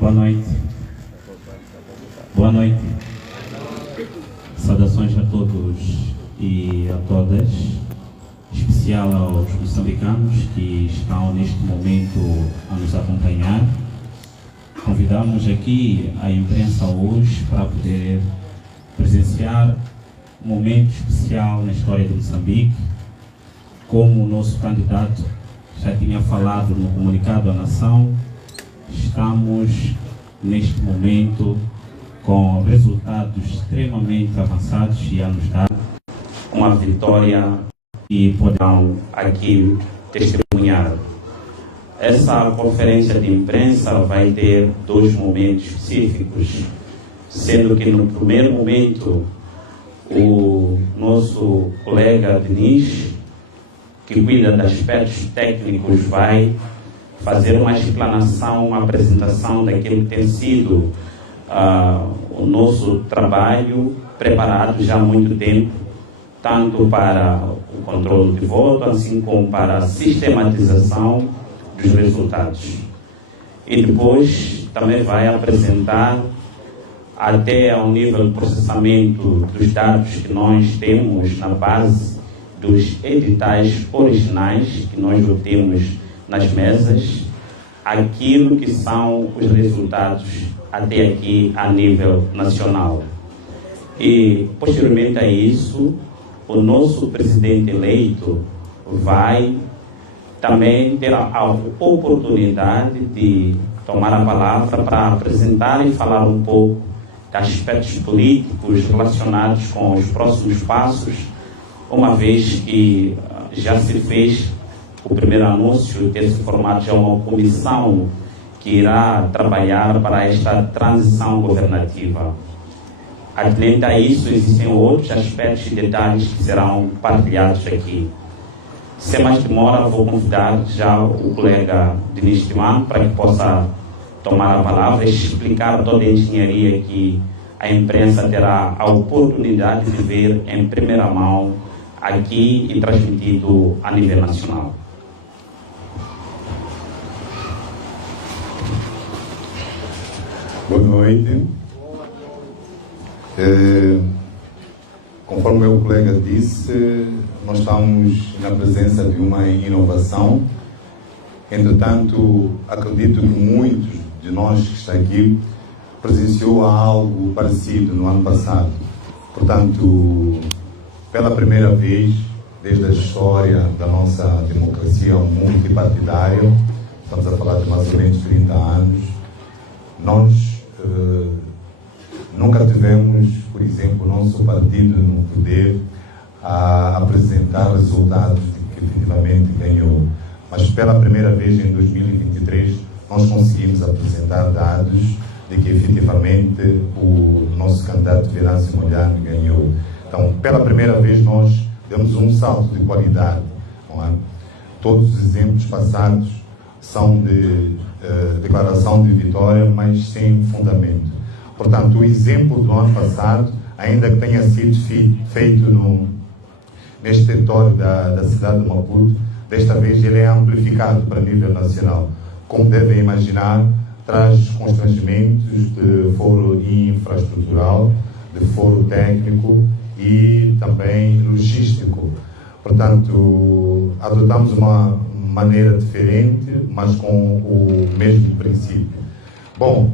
Boa noite. Boa noite. Saudações a todos e a todas, em especial aos moçambicanos que estão neste momento a nos acompanhar. Convidamos aqui a imprensa hoje para poder presenciar um momento especial na história de Moçambique. Como o nosso candidato já tinha falado no comunicado à nação, estamos neste momento com resultados extremamente avançados e a nos dar uma vitória e poderão aqui testemunhar. Essa conferência de imprensa vai ter dois momentos específicos, sendo que no primeiro momento o nosso colega Diniz, que cuida de aspectos técnicos, vai fazer uma explanação, uma apresentação daquilo que tem sido o nosso trabalho preparado já há muito tempo, tanto para o controle de voto, assim como para a sistematização dos resultados. E depois também vai apresentar até ao nível de processamento dos dados que nós temos na base dos editais originais que nós obtemos nas mesas, aquilo que são os resultados até aqui a nível nacional. E, posteriormente a isso, o nosso presidente eleito vai também ter a oportunidade de tomar a palavra para apresentar e falar um pouco de aspectos políticos relacionados com os próximos passos, uma vez que já se fez o primeiro anúncio de ter se formado já uma comissão que irá trabalhar para esta transição governativa. Atinente a isso, existem outros aspectos e detalhes que serão partilhados aqui. Sem mais demora, vou convidar já o colega Diniz Timano para que possa tomar a palavra e explicar toda a engenharia que a imprensa terá a oportunidade de ver em primeira mão aqui e transmitido a nível nacional. Boa noite. Conforme o meu colega disse, nós estamos na presença de uma inovação. Entretanto, acredito que muitos de nós que estão aqui presenciou algo parecido no ano passado. Portanto, pela primeira vez, desde a história da nossa democracia multipartidária, estamos a falar de mais ou menos 30 anos, nós nunca tivemos, por exemplo, o nosso partido no poder a apresentar resultados de que efetivamente ganhou. Mas pela primeira vez em 2023 nós conseguimos apresentar dados de que efetivamente o nosso candidato Venâncio Mondlane ganhou. Então, pela primeira vez nós demos um salto de qualidade, não é? Todos os exemplos passados são de declaração de vitória, mas sem fundamento. Portanto, o exemplo do ano passado, ainda que tenha sido feito neste território da cidade de Maputo, desta vez ele é amplificado para nível nacional. Como devem imaginar, traz constrangimentos de foro infraestrutural, de foro técnico e também logístico. Portanto, adotamos uma maneira diferente, mas com o mesmo princípio. Bom,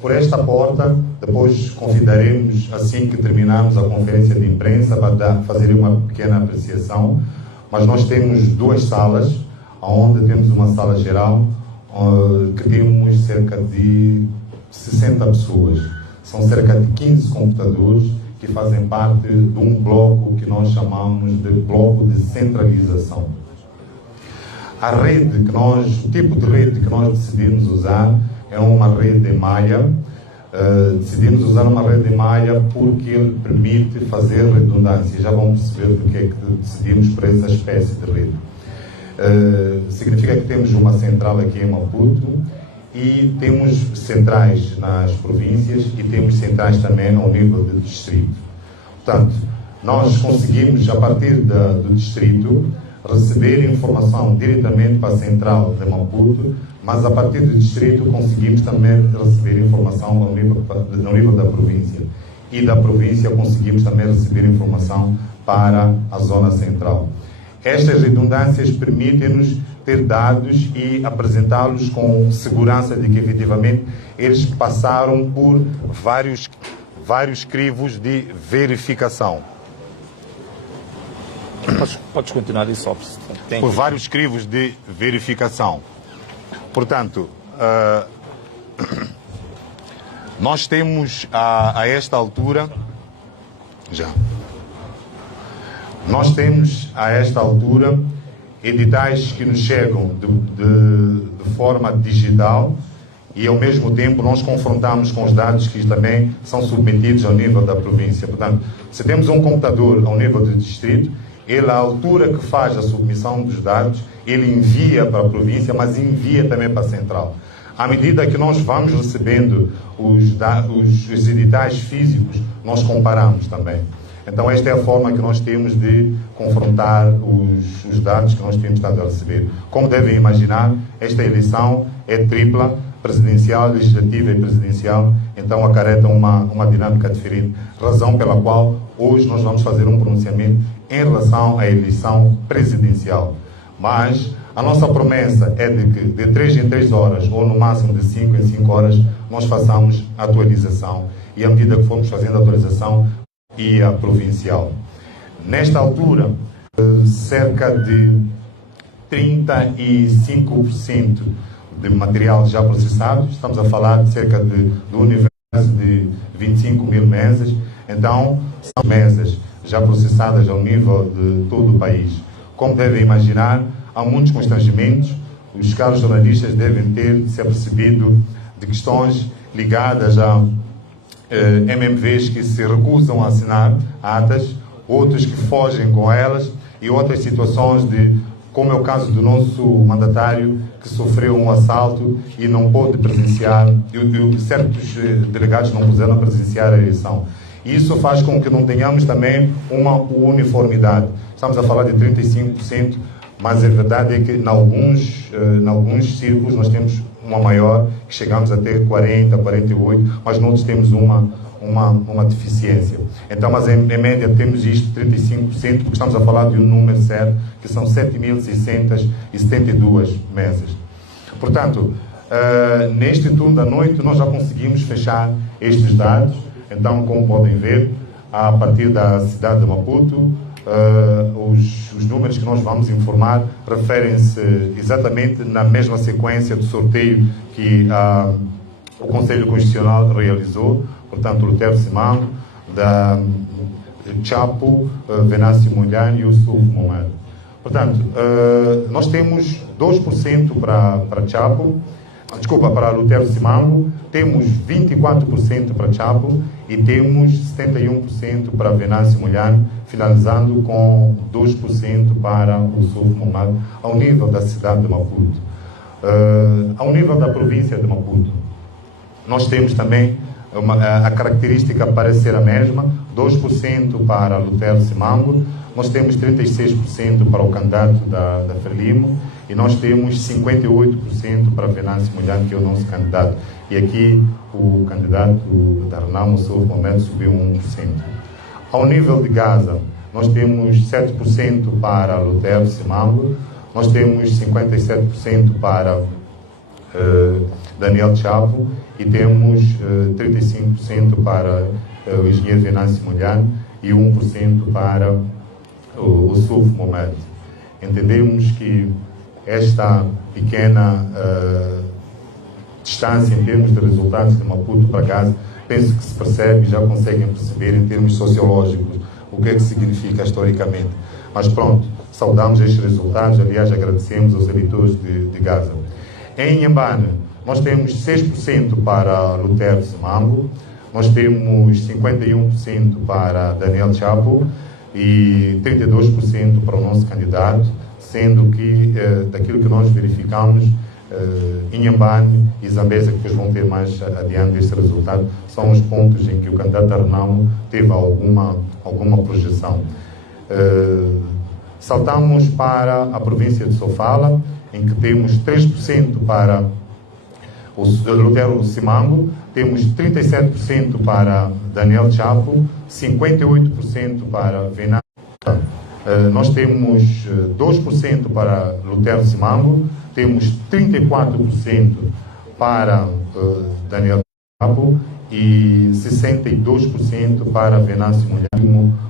por esta porta, depois convidaremos, assim que terminarmos a conferência de imprensa, para fazer uma pequena apreciação, mas nós temos duas salas, onde temos uma sala geral, que temos cerca de 60 pessoas. São cerca de 15 computadores que fazem parte de um bloco que nós chamamos de bloco de centralização. A rede o tipo de rede que nós decidimos usar é uma rede de malha. Decidimos usar uma rede de malha porque ele permite fazer redundância. Já vão perceber do que é que decidimos por essa espécie de rede. Significa que temos uma central aqui em Maputo e temos centrais nas províncias e temos centrais também ao nível do distrito. Portanto, nós conseguimos, a partir do distrito, receber informação diretamente para a central de Maputo, mas a partir do distrito conseguimos também receber informação no nível da província. E da província conseguimos também receber informação para a zona central. Estas redundâncias permitem-nos ter dados e apresentá-los com segurança de que, efetivamente, eles passaram por vários crivos de verificação. Podes continuar isso, por vários crivos de verificação. Portanto, nós temos a esta altura editais que nos chegam de forma digital e, ao mesmo tempo, nós confrontamos com os dados que também são submetidos ao nível da província. Portanto, se temos um computador ao nível do distrito, ele, à altura que faz a submissão dos dados, ele envia para a província, mas envia também para a central. À medida que nós vamos recebendo os editais físicos, nós comparamos também. Então, esta é a forma que nós temos de confrontar os dados que nós temos estado a receber. Como devem imaginar, esta eleição é tripla, presidencial, legislativa e presidencial, então acarreta uma dinâmica diferente, razão pela qual hoje nós vamos fazer um pronunciamento em relação à eleição presidencial. Mas a nossa promessa é de que de 3 em 3 horas, ou no máximo de 5 em 5 horas, nós façamos a atualização. E à medida que formos fazendo a atualização, e a provincial. Nesta altura, cerca de 35% de material já processado, estamos a falar de cerca do universo de 25 mil mesas, então são mesas já processadas ao nível de todo o país. Como devem imaginar, há muitos constrangimentos, os caros jornalistas devem ter se apercebido de questões ligadas a MMVs que se recusam a assinar atas, outros que fogem com elas e outras situações como é o caso do nosso mandatário que sofreu um assalto e não pôde presenciar, e certos delegados não puderam presenciar a eleição. Isso faz com que não tenhamos também uma uniformidade. Estamos a falar de 35%, mas a verdade é que em alguns círculos nós temos uma maior, que chegamos a ter 40%, 48%, mas noutros temos uma deficiência. Então, mas em média temos isto, 35%, porque estamos a falar de um número certo, que são 7.672 mesas. Portanto, neste turno da noite, nós já conseguimos fechar estes dados. Então, como podem ver, a partir da cidade de Maputo, os números que nós vamos informar referem-se exatamente na mesma sequência do sorteio que o Conselho Constitucional realizou, portanto, Lutero Simango, da Chapo, Venâncio Mondlane e o Sul Momento. Portanto, nós temos 2% para Chapo, para Lutero Simango, temos 24% para Chapo e temos 71% para Venâncio Mondlane, finalizando com 2% para o Sul Momento, ao nível da cidade de Maputo. Ao nível da província de Maputo, nós temos também a característica parece ser a mesma, 2% para Lutero Simango, nós temos 36% para o candidato da Frelimo e nós temos 58% para Venâncio Mondlane, que é o nosso candidato. E aqui o candidato da Renamo, o Momento, subiu 1%. Ao nível de Gaza, nós temos 7% para Lutero Simango, nós temos 57% para Daniel Chapo e temos 35% para o engenheiro Venâncio Mondlane e 1% para o Sul Momento. Entendemos que esta pequena distância em termos de resultados de Maputo para Gaza, penso que se percebe e já conseguem perceber em termos sociológicos o que é que significa historicamente. Mas pronto, saudamos estes resultados, aliás agradecemos aos eleitores de Gaza. Em Inhambane, nós temos 6% para Lutero Simango, nós temos 51% para Daniel Chapo e 32% para o nosso candidato, sendo que daquilo que nós verificamos, Inhambane e Zambésia, que depois vão ter mais adiante este resultado, são os pontos em que o candidato da Renamo teve alguma projeção. Saltamos para a província de Sofala em que temos 3% para o Lutero Simango, temos 37% para Daniel Chapo, 58% para Venâncio. Nós temos 2% para Lutero Simango, temos 34% para Daniel Chapo e 62% para Venâncio Mulher,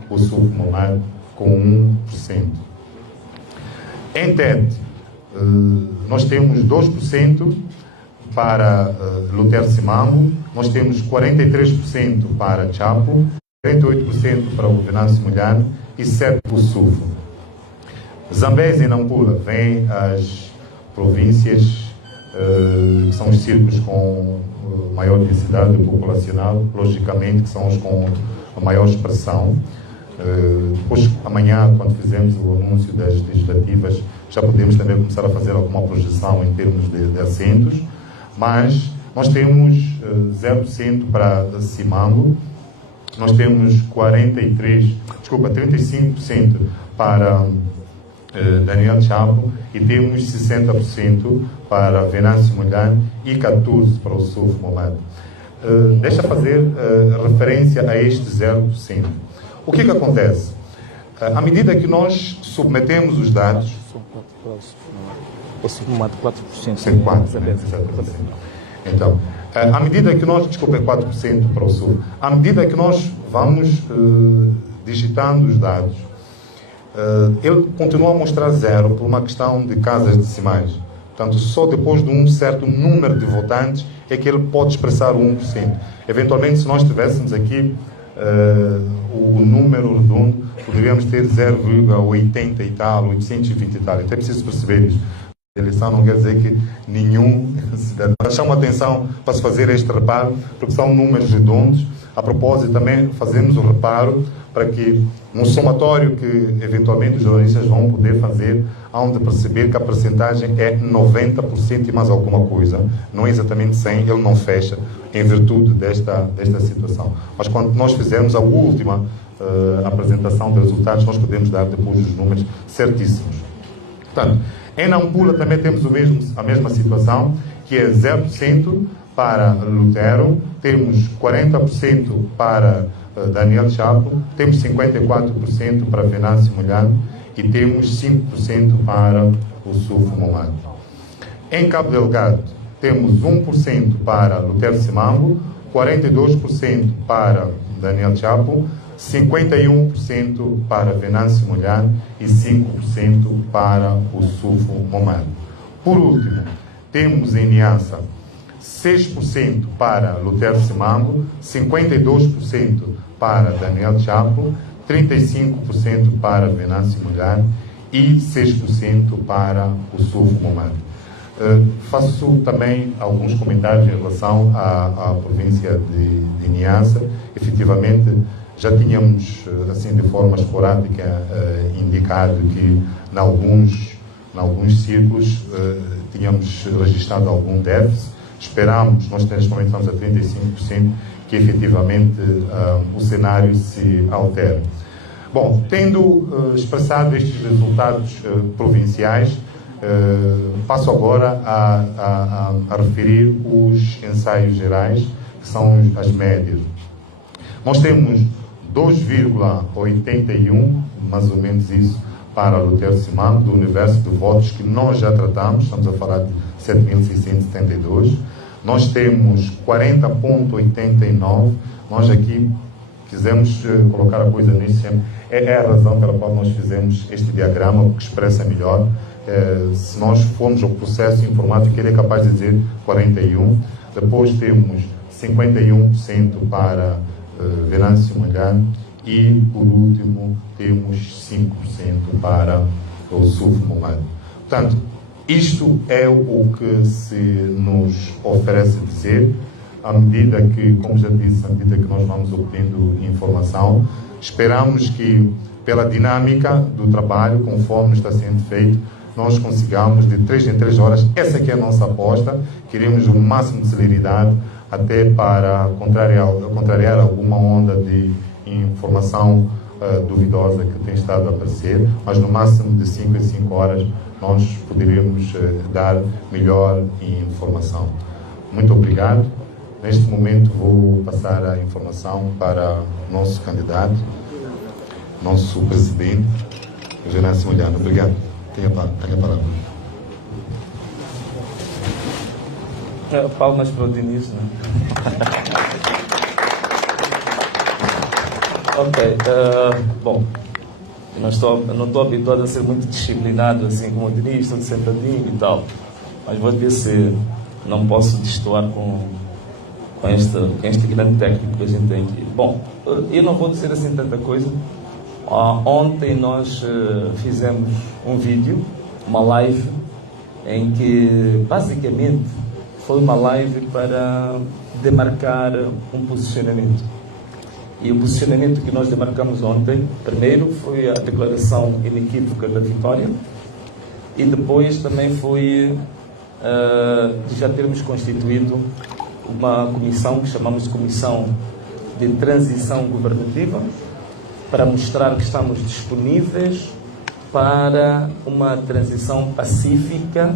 o Suf Momad, com 1%. Em TED, nós temos 2% para Lutero Simango, nós temos 43% para Chapo, 48% para o Venâncio Mulher e 7% para o Suf. Zambésia e Nampula vêm as províncias que são os círculos com maior densidade populacional, logicamente, que são os com a maior expressão. Depois, amanhã, quando fizermos o anúncio das legislativas, já podemos também começar a fazer alguma projeção em termos de assentos, mas nós temos 0% para Simango, nós temos 35% para Daniel Chapo e temos 60% para Venâncio Mulher e 14% para o Suf Momad. Deixa fazer referência a este 0%. O que acontece? À medida que nós submetemos os dados... O Suf Momad 4%. 4%, né? Então, à medida que nós... Desculpa, 4% para o Sul. À medida que nós vamos digitando os dados, ele continua a mostrar 0 por uma questão de casas decimais. Portanto, só depois de um certo número de votantes é que ele pode expressar o 1%. Eventualmente, se nós tivéssemos aqui o número redondo, poderíamos ter 0,80 e tal, 820 e tal. Então é preciso perceber isso. A eleição não quer dizer que nenhum cidadão... Chama atenção para se fazer este reparo, porque são números redondos. A propósito, também fazemos o reparo para que, num somatório que eventualmente os jornalistas vão poder fazer, onde perceber que a percentagem é 90% e mais alguma coisa. Não é exatamente 100%, ele não fecha, em virtude desta situação. Mas quando nós fizermos a última apresentação de resultados, nós podemos dar depois os números certíssimos. Portanto, em Nampula também temos a mesma situação, que é 0% para Lutero, temos 40% para Daniel Chapo, temos 54% para Venâncio Mulher e temos 5% para o Suf Momad. Em Cabo Delgado, temos 1% para Lutero Simango, 42% para Daniel Chapo, 51% para Venâncio Mulher e 5% para o Suf Momad. Por último, temos em Niassa 6% para Lutero Simango, 52% para Daniel Chapo, 35% para Venâncio Mulher e 6% para o Suf Momad. Faço também alguns comentários em relação à província de Niassa. Efetivamente, já tínhamos, assim, de forma esporádica, indicado que, em alguns círculos, tínhamos registrado algum déficit. Esperamos, nós neste momento estamos a 35%, que efetivamente o cenário se altere. Bom, tendo expressado estes resultados provinciais, passo agora a referir os ensaios gerais, que são as médias. Nós temos 2,81, mais ou menos isso, para Lutero Simango, do universo de votos que nós já tratamos, estamos a falar de 7.672. Nós temos 40,89. Nós aqui quisemos colocar a coisa nesse tempo. É a razão pela qual nós fizemos este diagrama, que expressa melhor. Se nós formos ao processo informático, ele é capaz de dizer 41. Depois temos 51% para Venâncio Mulher e, por último, temos 5% para o Suf Momad. Portanto, isto é o que se nos oferece dizer, à medida que, como já disse, à medida que nós vamos obtendo informação, esperamos que, pela dinâmica do trabalho, conforme está sendo feito, nós consigamos de 3 em 3 horas, essa aqui é a nossa aposta, queremos o máximo de celeridade, até para contrariar alguma onda de informação duvidosa que tem estado a aparecer, mas no máximo de 5 em 5 horas nós poderemos dar melhor informação. Muito obrigado. Neste momento vou passar a informação para o nosso candidato, nosso presidente, Genácio Molhano. Obrigado. Tenha a palavra. Palmas para o Diniz, né? Ok. Bom, eu não estou habituado a ser muito disciplinado, assim como o Diniz, estou sentadinho e tal. Mas vou ver se não posso destoar com este grande técnico que a gente tem aqui. Bom, eu não vou dizer assim tanta coisa. Ontem nós fizemos um vídeo, uma live, em que basicamente foi uma live para demarcar um posicionamento. E o posicionamento que nós demarcamos ontem, primeiro foi a declaração inequívoca da vitória, e depois também foi de já termos constituído uma comissão que chamamos de Comissão de Transição Governativa, para mostrar que estamos disponíveis para uma transição pacífica,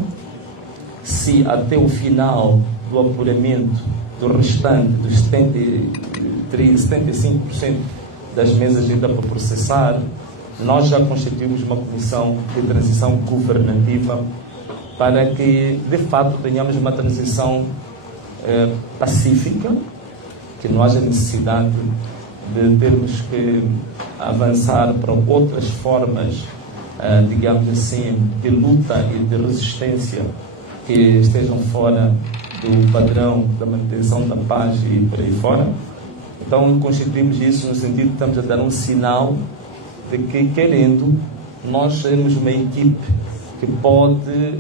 se até o final do apuramento do restante dos 75% das mesas ainda para processar, nós já constituímos uma comissão de transição governativa para que, de fato, tenhamos uma transição pacífica, que não haja necessidade de termos que avançar para outras formas, digamos assim, de luta e de resistência que estejam fora do padrão da manutenção da paz e por aí fora. Então constituímos isso no sentido de estamos a dar um sinal de que, querendo, nós sermos uma equipe que pode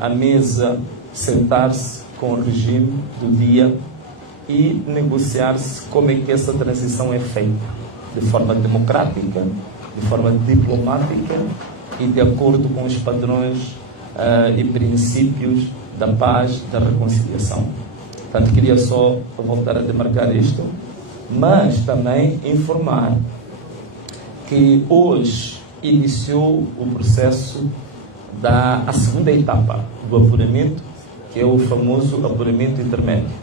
à mesa sentar-se com o regime do dia e negociar-se como é que essa transição é feita, de forma democrática, de forma diplomática e de acordo com os padrões e princípios da paz, da reconciliação. Portanto, queria só voltar a demarcar isto, mas também informar que hoje iniciou o processo da segunda etapa do apuramento, que é o famoso apuramento intermédio,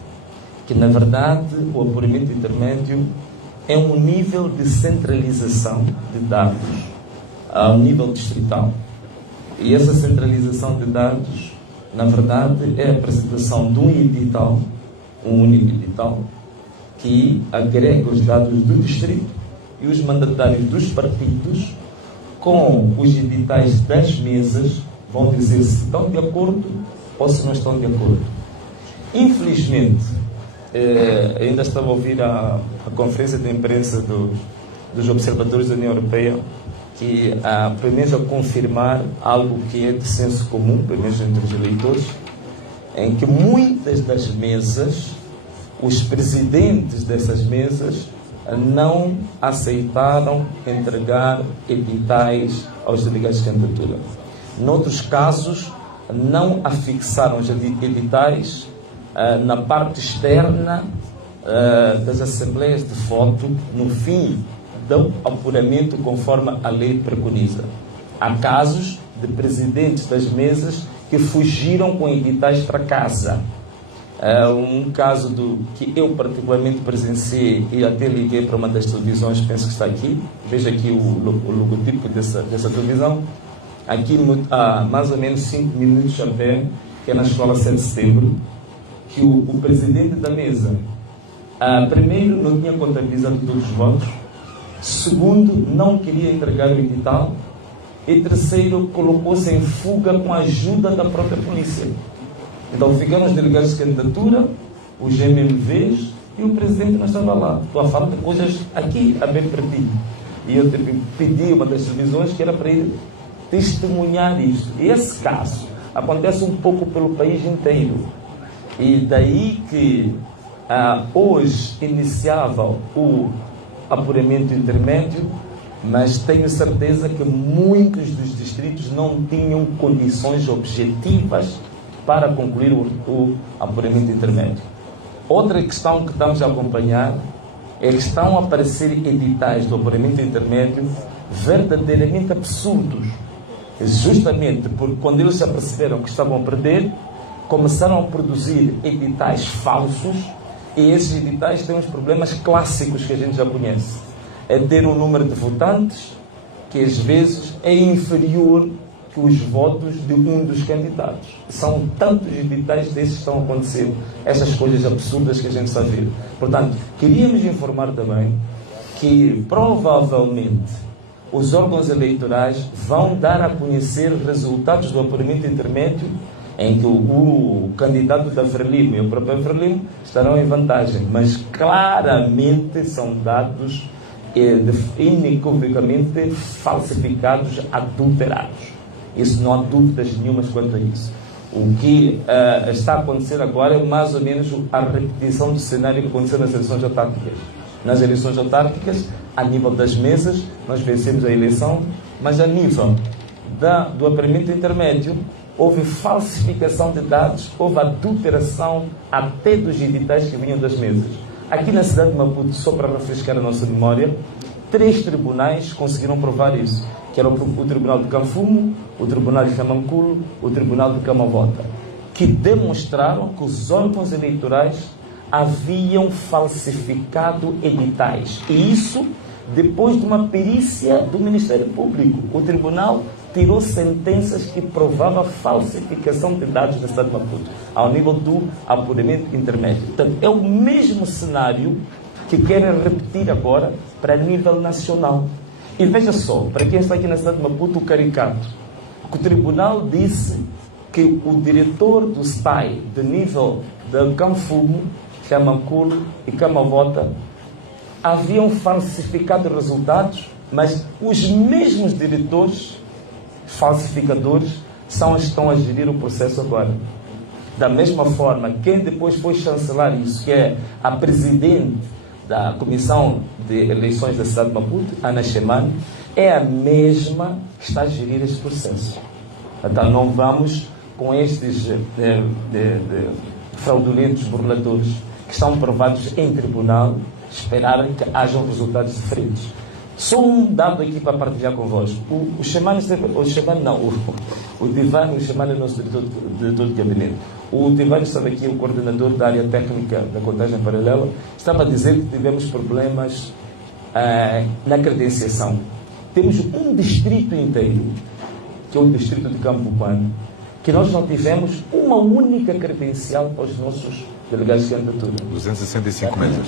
que na verdade o apuramento intermédio é um nível de centralização de dados ao nível distrital. E essa centralização de dados, na verdade, é a apresentação de um edital, um único edital, que agrega os dados do distrito e os mandatários dos partidos com os editais das mesas, vão dizer se estão de acordo ou se não estão de acordo. Infelizmente, ainda estava a ouvir a conferência de imprensa dos observadores da União Europeia, que pelo menos a confirmar algo que é de senso comum, pelo menos entre os eleitores, em que muitas das mesas, os presidentes dessas mesas, não aceitaram entregar editais aos delegados de candidatura. Noutros casos, não afixaram os editais na parte externa das assembleias de voto, no fim do apuramento conforme a lei preconiza. Há casos de presidentes das mesas que fugiram com editais para casa. Um caso que eu particularmente presenciei e até liguei para uma das televisões, penso que está aqui, veja aqui o logotipo dessa televisão, aqui há mais ou menos 5 minutos a pé, que é na escola 7 de setembro, que o presidente da mesa, primeiro, não tinha contabilizado todos os votos, segundo, não queria entregar o edital, e terceiro, colocou-se em fuga com a ajuda da própria polícia. Então ficaram os delegados de candidatura, os GMVs e o presidente não estava lá. Estou a falar de coisas aqui, a bem pertinho. E eu pedi uma das televisões que era para ir testemunhar isso. E esse caso acontece um pouco pelo país inteiro. E daí que hoje iniciava o apuramento intermédio, mas tenho certeza que muitos dos distritos não tinham condições objetivas para concluir o apuramento intermédio. Outra questão que estamos a acompanhar é que estão a aparecer editais do apuramento intermédio verdadeiramente absurdos, justamente porque quando eles se aperceberam que estavam a perder, começaram a produzir editais falsos, e esses editais têm os problemas clássicos que a gente já conhece. É ter um número de votantes que às vezes é inferior que os votos de um dos candidatos. São tantos editais desses que estão a acontecer, essas coisas absurdas que a gente está a ver. Portanto, queríamos informar também que provavelmente os órgãos eleitorais vão dar a conhecer resultados do apuramento intermédio, em que o candidato da Frelimo e o próprio Frelimo estarão em vantagem, mas claramente são dados inequivocamente falsificados, adulterados. Isso não há dúvidas nenhumas quanto a isso. O que está a acontecer agora é mais ou menos a repetição do cenário que aconteceu nas eleições autárquicas. Nas eleições autárquicas, a nível das mesas, nós vencemos a eleição, mas a nível do apuramento intermédio, houve falsificação de dados, houve adulteração até dos editais que vinham das mesas. Aqui na cidade de Maputo, só para refrescar a nossa memória, 3 tribunais conseguiram provar isso, que era o Tribunal de Canfumo, o Tribunal de Camanculo, o Tribunal de Camavota, que demonstraram que os órgãos eleitorais haviam falsificado editais. E isso depois de uma perícia do Ministério Público. O tribunal tirou sentenças que provavam a falsificação de dados da cidade de Maputo, ao nível do apuramento intermédio. Portanto, é o mesmo cenário que querem repetir agora para nível nacional. E veja só, para quem está aqui na cidade de Maputo, o caricato, que o tribunal disse que o diretor do STAI, de nível de Canfumo, Camanculo e Camavota, haviam falsificado resultados, mas os mesmos diretores falsificadores são os que estão a gerir o processo agora. Da mesma forma, quem depois foi chancelar isso, que é a presidente da Comissão de Eleições da cidade de Maputo, Ana Chemane, é a mesma que está a gerir este processo. Então não vamos com estes fraudulentos burladores que estão provados em tribunal esperar que hajam resultados diferentes. Só um dado aqui para partilhar convosco. O Chemane é nosso diretor de gabinete. O Divano estava aqui, o coordenador da área técnica da contagem paralela, estava a dizer que tivemos problemas na credenciação. Temos um distrito inteiro, que é o distrito de Campo Bucano, que nós não tivemos uma única credencial para os nossos delegados de candidatura. 265 mesas.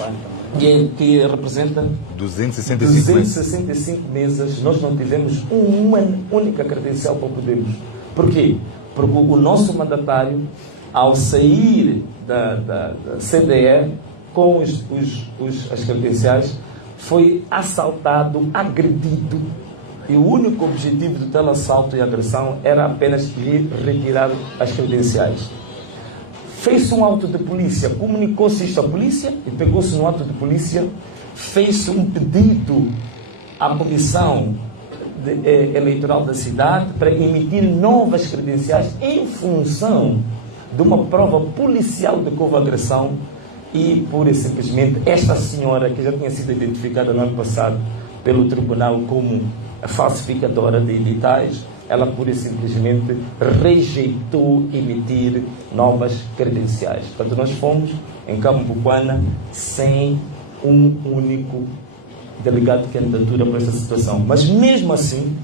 Que representa 265 mesas. Nós não tivemos uma única credencial para podermos. Por quê? Porque o nosso mandatário, ao sair da CDE com as credenciais, foi assaltado, agredido, e o único objetivo do tal assalto e agressão era apenas lhe retirar as credenciais. Fez-se um auto de polícia, comunicou-se isto à polícia e pegou-se no auto de polícia, fez-se um pedido à comissão eleitoral da cidade para emitir novas credenciais em função de uma prova policial de que houve agressão, e pura e simplesmente esta senhora, que já tinha sido identificada no ano passado pelo tribunal como a falsificadora de editais, ela pura e simplesmente rejeitou emitir novas credenciais. Portanto, nós fomos em Campo Bucana sem um único delegado de candidatura para essa situação. Mas mesmo assim,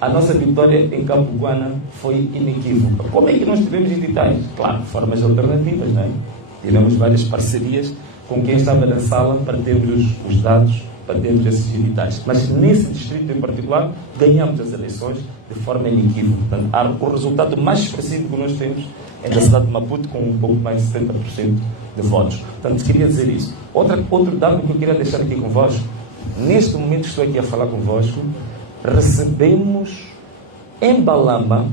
a nossa vitória em Campo Bucana foi inequívoca. Como é que nós tivemos editais? Claro, formas alternativas, não é? Tivemos várias parcerias com quem estava na sala para termos os dados, para termos esses editais. Mas nesse distrito em particular, ganhamos as eleições de forma inequívoca. Portanto, o resultado mais expressivo que nós temos é da cidade de Maputo, com um pouco mais de 70% de votos. Portanto, queria dizer isso. Outro dado que eu queria deixar aqui convosco, neste momento que estou aqui a falar convosco, recebemos em Balama,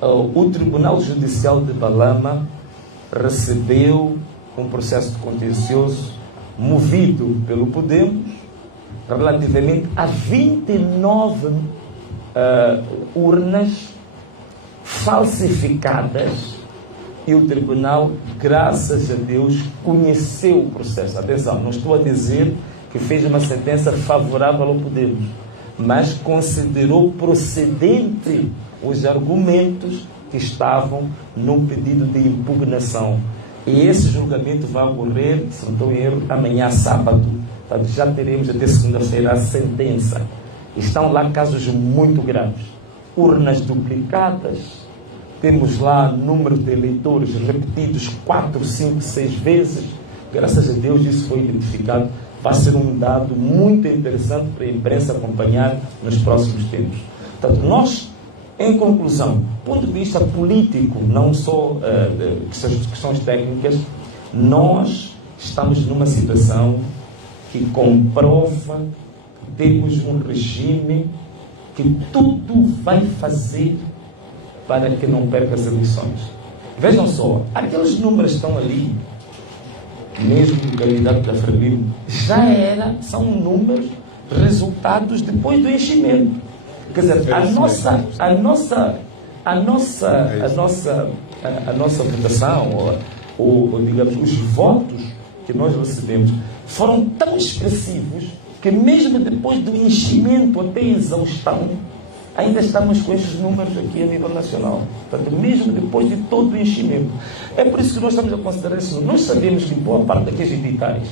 o Tribunal Judicial de Balama recebeu um processo de contencioso movido pelo Podemos relativamente a 29 urnas falsificadas, e o tribunal, graças a Deus, conheceu o processo. Atenção, não estou a dizer que fez uma sentença favorável ao Podemos, mas considerou procedente os argumentos que estavam no pedido de impugnação. E esse julgamento vai ocorrer, se não estou em erro, amanhã, sábado. Portanto, já teremos até segunda-feira a sentença. Estão lá casos muito graves. Urnas duplicadas, temos lá número de eleitores repetidos 4, 5, 6 vezes. Graças a Deus isso foi identificado. Vai ser um dado muito interessante para a imprensa acompanhar nos próximos tempos. Portanto, nós, em conclusão, do ponto de vista político, não só questões técnicas, nós estamos numa situação que comprova que temos um regime que tudo vai fazer para que não perca as eleições. Vejam só, aqueles números que estão ali, mesmo o candidato da Frelimo, são números, resultados depois do enchimento. Quer dizer, a nossa votação, ou digamos, os votos que nós recebemos foram tão expressivos que mesmo depois do enchimento até a exaustão, ainda estamos com esses números aqui a nível nacional. Portanto, mesmo depois de todo o enchimento. É por isso que nós estamos a considerar isso. Nós sabemos que boa parte daqueles editais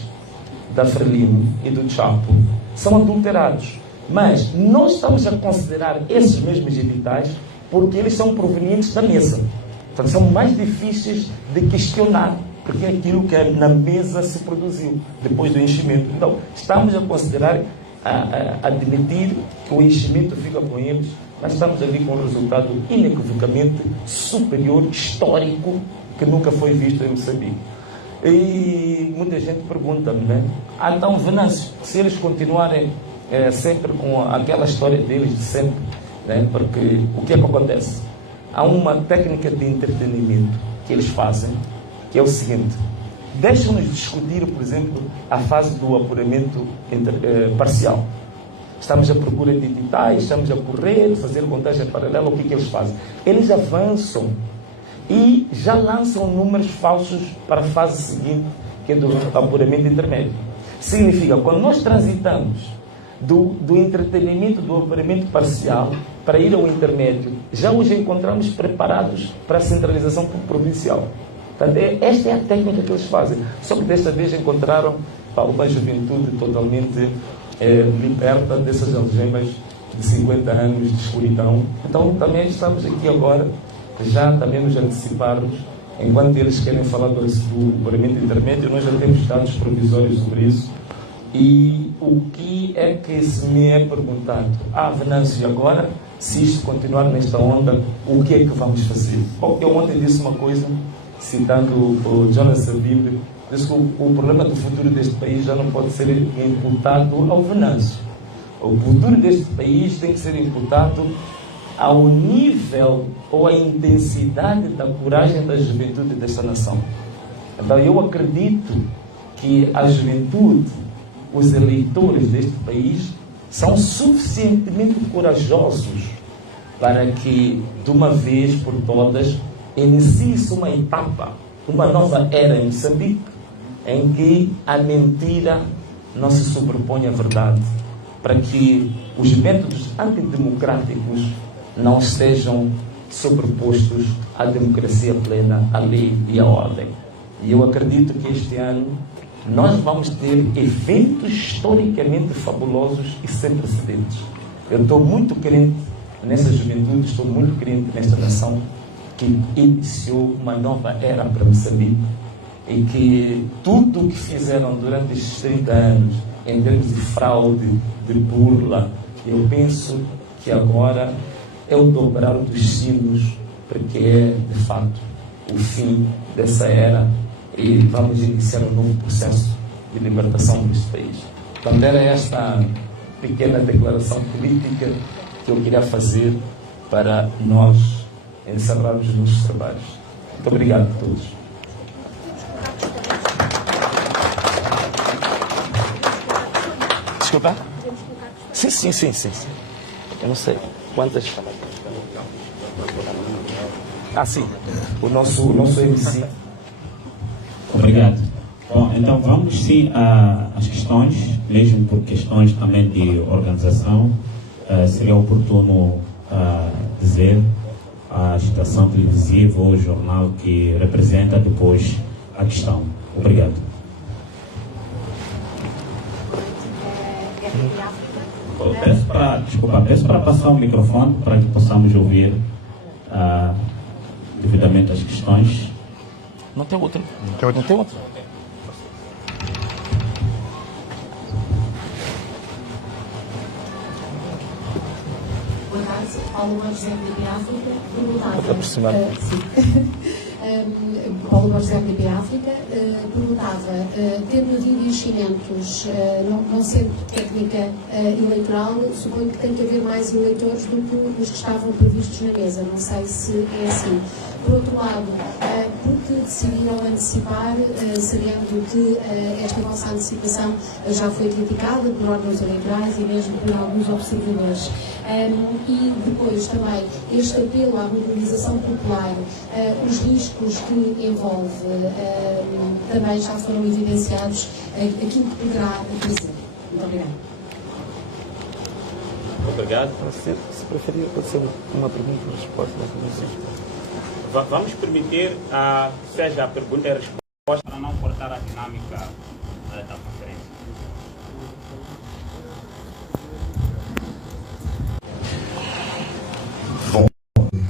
da Frelimo e do Chapo são adulterados. Mas nós estamos a considerar esses mesmos editais porque eles são provenientes da mesa. Portanto, são mais difíceis de questionar, porque é aquilo que na mesa se produziu depois do enchimento. Então, estamos a considerar, a admitir que o enchimento fica com eles, mas estamos ali com um resultado inequivocamente superior, histórico, que nunca foi visto em Moçambique. E muita gente pergunta-me, né? Então, Venâncio, se eles continuarem sempre com aquela história deles de sempre, né? Porque o que é que acontece? Há uma técnica de entretenimento que eles fazem, que é o seguinte: deixam-nos discutir, por exemplo, a fase do apuramento parcial. Estamos à procura de editais, estamos a correr, fazer contagem paralela. O que é que eles fazem? Eles avançam e já lançam números falsos para a fase seguinte, que é do apuramento intermédio. Significa, quando nós transitamos do entretenimento do apuramento parcial para ir ao intermédio, já os encontramos preparados para a centralização provincial. Portanto, esta é a técnica que eles fazem. Só que desta vez encontraram uma juventude totalmente liberta dessas algemas de 50 anos de escuridão. Então também estamos aqui agora, já também nos anteciparmos, enquanto eles querem falar do apuramento intermédio, nós já temos dados provisórios sobre isso. E o que é que se me é perguntado? Venâncio, agora, se isto continuar nesta onda, o que é que vamos fazer? Bom, eu ontem disse uma coisa, citando o Jonas Savimbi, disse que o problema do futuro deste país já não pode ser imputado ao Venâncio. O futuro deste país tem que ser imputado ao nível ou à intensidade da coragem da juventude desta nação. Então eu acredito que a juventude, os eleitores deste país, são suficientemente corajosos para que, de uma vez por todas, inicie-se uma etapa, uma nova era em Moçambique, em que a mentira não se sobrepõe à verdade, para que os métodos antidemocráticos não estejam sobrepostos à democracia plena, à lei e à ordem. E eu acredito que este ano nós vamos ter eventos historicamente fabulosos e sem precedentes. Eu estou muito crente nessa juventude, estou muito crente nesta nação que iniciou uma nova era para Moçambique e que tudo o que fizeram durante estes 30 anos, em termos de fraude, de burla, eu penso que agora é o dobrar dos sinos, porque é, de fato, o fim dessa era e vamos iniciar um novo processo de libertação deste país. Então, era esta pequena declaração política que eu queria fazer para nós encerrarmos os nossos trabalhos. Muito obrigado a todos. Desculpa? Sim. Eu não sei quantas. Sim. O nosso MC. Obrigado. Bom, então vamos sim às questões, mesmo por questões também de organização. seria oportuno dizer a estação televisiva ou jornal que representa depois a questão. Obrigado. Peço para passar o microfone para que possamos ouvir devidamente as questões. Não tem outra. Não tem outra. Boa tarde, Paulo Borges MDB África, perguntava... Paulo Borges MDB África perguntava, tendo havido enchimentos, não sendo técnica eleitoral, suponho que tem que haver mais eleitores do que os que estavam previstos na mesa, não sei se é assim. Por outro lado, porque decidiram antecipar, sabendo que esta vossa antecipação já foi criticada por órgãos eleitorais e mesmo por alguns observadores. E depois também este apelo à mobilização popular, os riscos que envolve também já foram evidenciados, aquilo que poderá acontecer. Muito obrigada. Obrigado. Se preferir, pode ser uma pergunta e resposta da comissão. Vamos permitir, seja a pergunta e a resposta, para não cortar a dinâmica da conferência. Bom,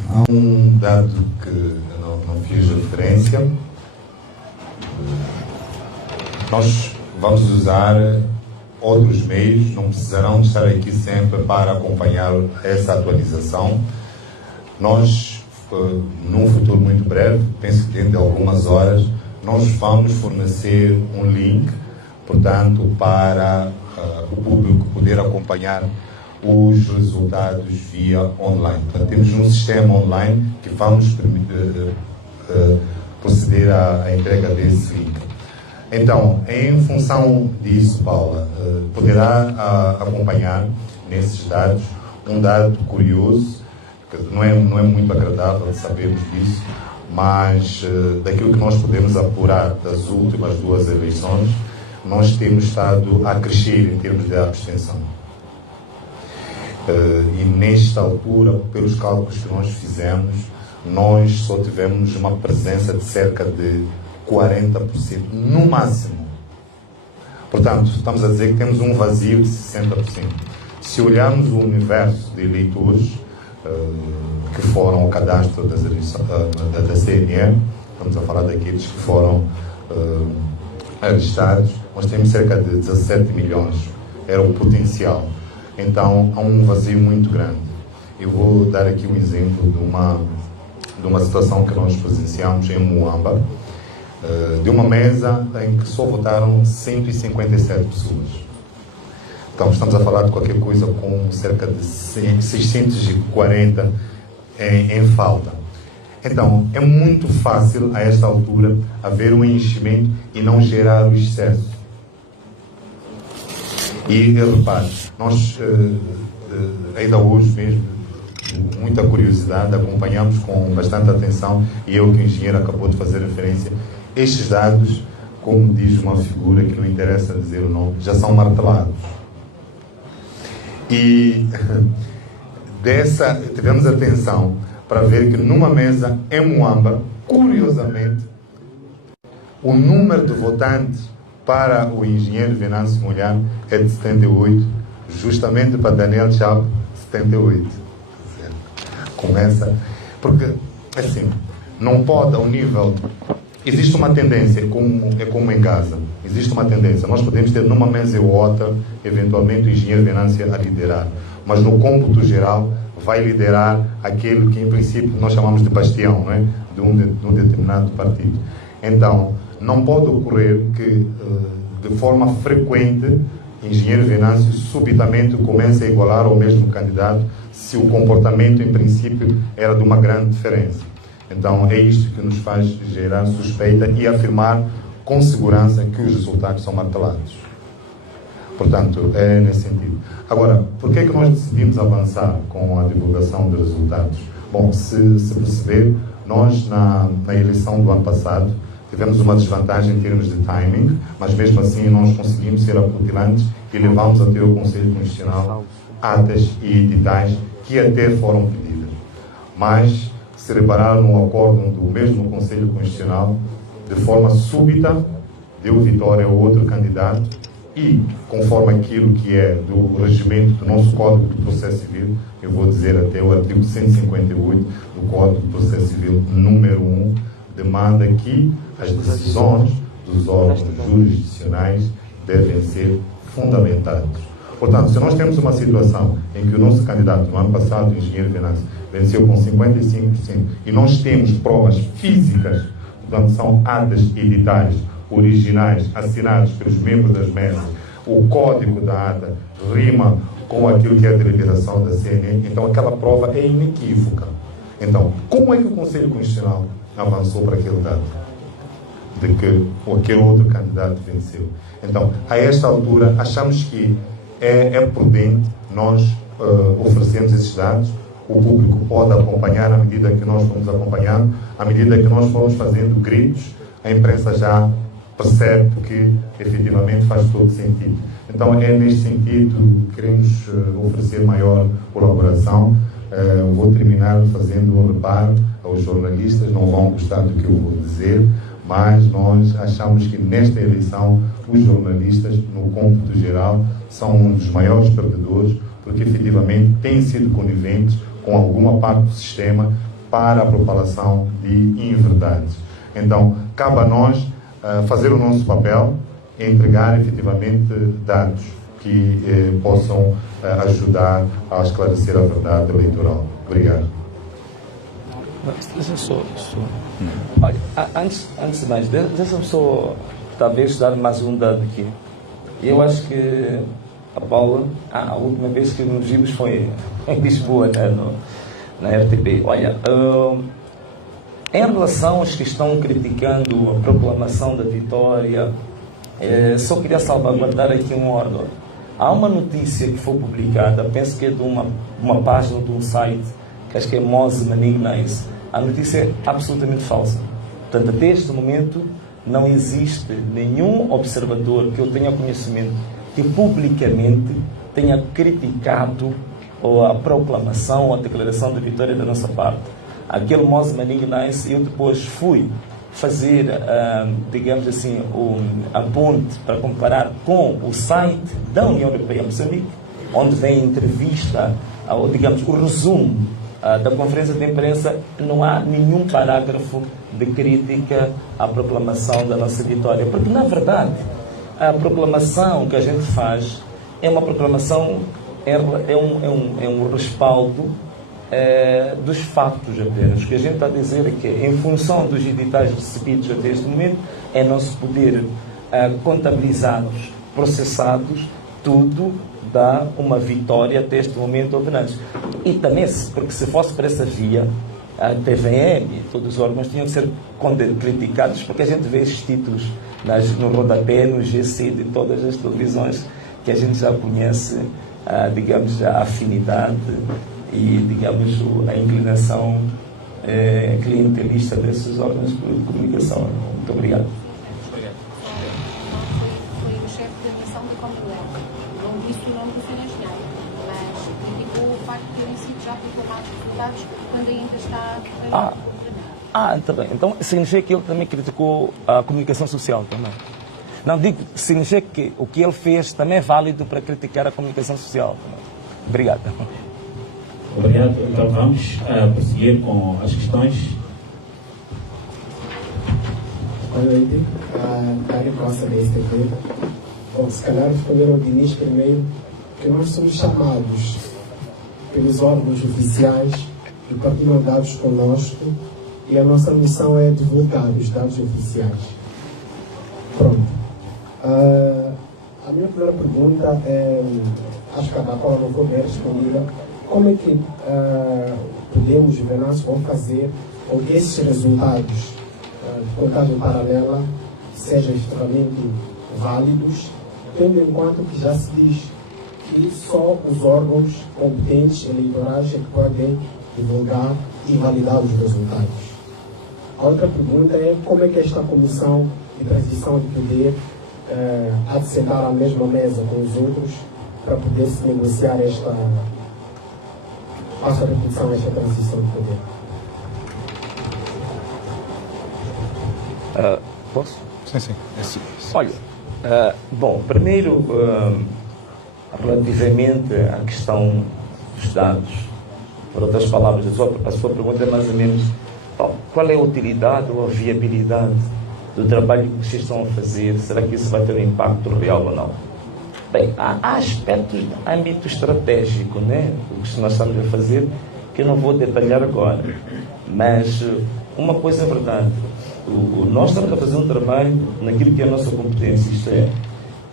há um dado que eu não fiz referência. Nós vamos usar outros meios, não precisarão de estar aqui sempre para acompanhar essa atualização. Nós, num futuro muito breve, penso que dentro de algumas horas, nós vamos fornecer um link, portanto, para o público poder acompanhar os resultados via online. Portanto, temos um sistema online que vamos proceder à entrega desse link. Então, em função disso, Paula, poderá acompanhar nesses dados um dado curioso, não é muito agradável sabermos disso, mas daquilo que nós podemos apurar das últimas duas eleições, nós temos estado a crescer em termos de abstenção. E nesta altura, pelos cálculos que nós fizemos, nós só tivemos uma presença de cerca de 40%, no máximo. Portanto, estamos a dizer que temos um vazio de 60%. Se olharmos o universo de eleitores que foram ao cadastro da CNE, estamos a falar daqueles que foram registrados, nós temos cerca de 17 milhões, era o potencial. Então, há um vazio muito grande. Eu vou dar aqui um exemplo de uma situação que nós presenciamos em Moamba, de uma mesa em que só votaram 157 pessoas. Então, estamos a falar de qualquer coisa com cerca de 640 em falta. Então, é muito fácil, a esta altura, haver um enchimento e não gerar o excesso. E, repare, nós, ainda hoje mesmo, muita curiosidade, acompanhamos com bastante atenção, e eu que o engenheiro acabou de fazer referência, estes dados, como diz uma figura que não interessa dizer o nome, já são martelados. E tivemos atenção para ver que numa mesa em Moamba, curiosamente, o número de votantes para o engenheiro Venâncio Molhar é de 78, justamente para Daniel Chapo, 78. Começa, porque, assim, não pode, ao nível... Existe uma tendência, é como em Gaza, existe uma tendência. Nós podemos ter numa mesa ou outra, eventualmente, o engenheiro Venâncio a liderar, mas no cômputo geral vai liderar aquele que, em princípio, nós chamamos de bastião, não é? de um determinado partido. Então, não pode ocorrer que, de forma frequente, engenheiro Venâncio subitamente comece a igualar ao mesmo candidato se o comportamento, em princípio, era de uma grande diferença. Então, é isto que nos faz gerar suspeita e afirmar com segurança que os resultados são martelados. Portanto, é nesse sentido. Agora, por que é que nós decidimos avançar com a divulgação de resultados? Bom, se perceber, nós, na eleição do ano passado, tivemos uma desvantagem em termos de timing, mas mesmo assim nós conseguimos ser acutilantes e levamos até o Conselho Constitucional atas e editais que até foram pedidas. Mas se repararam no acórdão do mesmo Conselho Constitucional, de forma súbita, deu vitória ao outro candidato e, conforme aquilo que é do regimento do nosso Código de Processo Civil, eu vou dizer até o artigo 158 do Código de Processo Civil, número 1, demanda que as decisões dos órgãos jurisdicionais devem ser fundamentadas. Portanto, se nós temos uma situação em que o nosso candidato, no ano passado, o engenheiro Venâncio, venceu com 55%, e nós temos provas físicas, portanto, são atas editais originais, assinados pelos membros das mesas, o código da ata rima com aquilo que é a deliberação da CNE, então aquela prova é inequívoca. Então, como é que o Conselho Constitucional avançou para aquele dado? De que aquele outro candidato venceu. Então, a esta altura, achamos que é prudente nós oferecermos esses dados. O público pode acompanhar à medida que nós vamos acompanhando, à medida que nós vamos fazendo gritos, a imprensa já percebe que efetivamente faz todo sentido. Então, é neste sentido que queremos oferecer maior colaboração. Vou terminar fazendo um reparo aos jornalistas, não vão gostar do que eu vou dizer, mas nós achamos que nesta eleição os jornalistas, no cômputo geral, são um dos maiores perdedores, porque efetivamente têm sido coniventes com alguma parte do sistema para a propalação de inverdades. Então, cabe a nós fazer o nosso papel e entregar efetivamente dados que possam ajudar a esclarecer a verdade eleitoral. Obrigado. Deixa-me só. Olha, antes de mais, deixa-me só talvez dar mais um dado aqui. Eu acho que a Paula, a última vez que nos vimos foi em Lisboa, na RTP. Olha, em relação aos que estão criticando a proclamação da vitória, só queria salvaguardar aqui um ordem. Há uma notícia que foi publicada, penso que é de uma página de um site, que acho que é Mose Manignais. A notícia é absolutamente falsa. Portanto, até este momento, não existe nenhum observador que eu tenha conhecimento que publicamente tenha criticado a proclamação ou a declaração de vitória da nossa parte. Aquele Mose Manignais, eu depois fui fazer, digamos assim, a ponte para comparar com o site da União Europeia Moçambique, onde vem a entrevista, ou digamos, o resumo da conferência de imprensa. Não há nenhum parágrafo de crítica à proclamação da nossa vitória, porque na verdade a proclamação que a gente faz é uma proclamação, é um respaldo dos factos apenas. O que a gente está a dizer é que, em função dos editais recebidos até este momento, é não se poder contabilizados, processados, tudo dá uma vitória até este momento ao Venâncio. E também, porque se fosse para essa via, a TVM e todos os órgãos tinham que ser criticados, porque a gente vê esses títulos no rodapé, no GC de todas as televisões, que a gente já conhece, digamos, a afinidade e, digamos, a inclinação clientelista desses órgãos de comunicação. Muito obrigado. Foi o chefe da missão da Commonwealth. Não disse o nome do Sr. Engenheiro, mas criticou o facto de terem sido já proclamados resultados quando ainda está... Tá bem. Então, significa que ele também criticou a comunicação social também. Não, digo, significa que o que ele fez também é válido para criticar a comunicação social. Obrigado. Obrigado. Então vamos prosseguir com as questões. Boa noite. Dário Costa da STP. Bom, se calhar responder ao Diniz primeiro, que nós somos chamados pelos órgãos oficiais e partilham dados conosco, e a nossa missão é divulgar os dados oficiais. Pronto. A minha primeira pergunta é, acho que a da Paula não foi bem respondida. Como é que podemos, o Venâncio, vão fazer com que esses resultados de contagem paralela sejam extremamente válidos, tendo em conta que já se diz que só os órgãos competentes eleitorais é que podem divulgar e validar os resultados? A outra pergunta é como é que esta comissão de transição de poder há de sentar à mesma mesa com os outros para poder se negociar esta, passo a repetição, esta transição de poder? Posso? Sim. Olha, bom, primeiro, relativamente à questão dos dados, por outras palavras, a sua pergunta é mais ou menos qual é a utilidade ou a viabilidade do trabalho que vocês estão a fazer? Será que isso vai ter um impacto real ou não? Bem, há aspectos de âmbito estratégico, né? O que nós estamos a fazer, que eu não vou detalhar agora, mas uma coisa é verdade. Nós estamos a fazer um trabalho naquilo que é a nossa competência, isto é,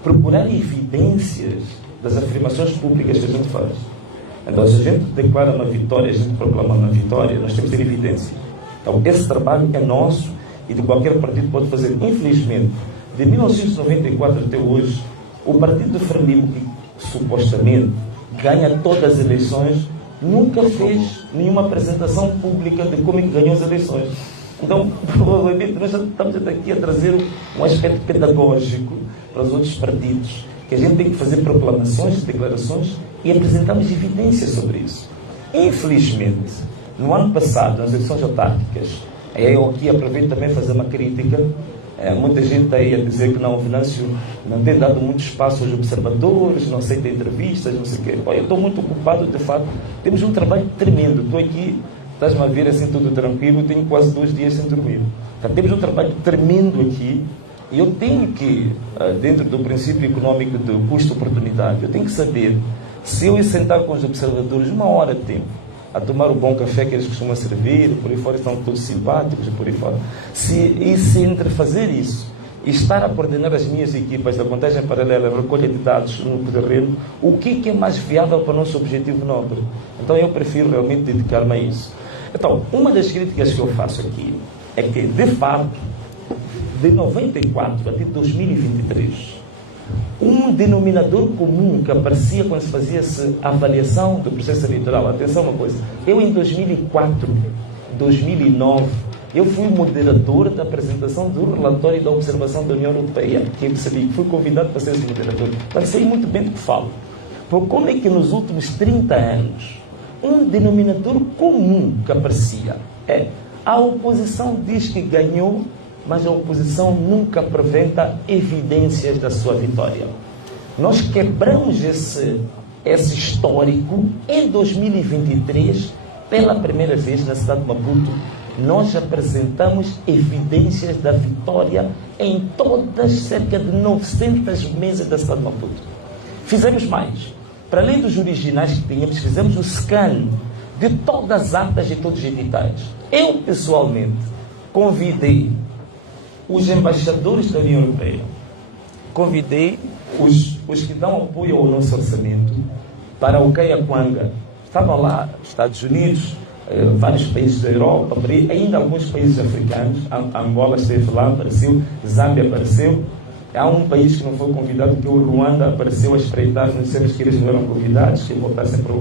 procurar evidências das afirmações públicas que a gente faz. Então, se a gente declara uma vitória, a gente proclama uma vitória, nós temos que ter evidência. Então, esse trabalho é nosso e de qualquer partido pode fazer. Infelizmente, de 1994 até hoje, o partido de Frelimo, que supostamente ganha todas as eleições, nunca fez nenhuma apresentação pública de como é que ganhou as eleições. Então, provavelmente, nós estamos aqui a trazer um aspecto pedagógico para os outros partidos, que a gente tem que fazer proclamações, declarações e apresentamos evidências sobre isso. Infelizmente, no ano passado, nas eleições autárquicas, eu aqui aproveito também fazer uma crítica. Muita gente está aí a dizer que não, o Venâncio não tem dado muito espaço aos observadores, não aceita entrevistas, não sei o quê. Eu estou muito ocupado, de fato. Temos um trabalho tremendo. Estou aqui, estás-me a ver assim tudo tranquilo, tenho quase 2 dias sem dormir. Então, temos um trabalho tremendo aqui e eu tenho que, dentro do princípio económico do custo-oportunidade, eu tenho que saber se eu ir sentar com os observadores 1 hora de tempo, a tomar o bom café que eles costumam servir, por aí fora estão todos simpáticos, por aí fora. Se entre fazer isso e estar a coordenar as minhas equipas da contagem paralela, recolha de dados no terreno, o que é mais viável para o nosso objetivo nobre? Então eu prefiro realmente dedicar-me a isso. Então, uma das críticas que eu faço aqui é que, de fato, de 94 até 2023, um denominador comum que aparecia quando se fazia-se avaliação do processo eleitoral. Atenção uma coisa, eu em 2004, 2009, eu fui moderador da apresentação do relatório da observação da União Europeia, que eu percebi que fui convidado para ser esse moderador. Então sei muito bem do que falo. Por como é que nos últimos 30 anos, um denominador comum que aparecia é a oposição diz que ganhou, mas a oposição nunca apresenta evidências da sua vitória. Nós quebramos esse histórico em 2023, pela primeira vez na cidade de Maputo, nós apresentamos evidências da vitória em todas cerca de 900 mesas da cidade de Maputo. Fizemos mais. Para além dos originais que tínhamos, fizemos o scan de todas as atas e todos os editais. Eu, pessoalmente, convidei os embaixadores da União Europeia, convidei os que dão apoio ao nosso orçamento para o Kaiaquanga. Estavam lá Estados Unidos, vários países da Europa, ainda alguns países africanos. Angola esteve lá, apareceu, Zâmbia apareceu. Há um país que não foi convidado, que o Ruanda apareceu a espreitar. Nós dissemos que eles não eram convidados, que voltassem para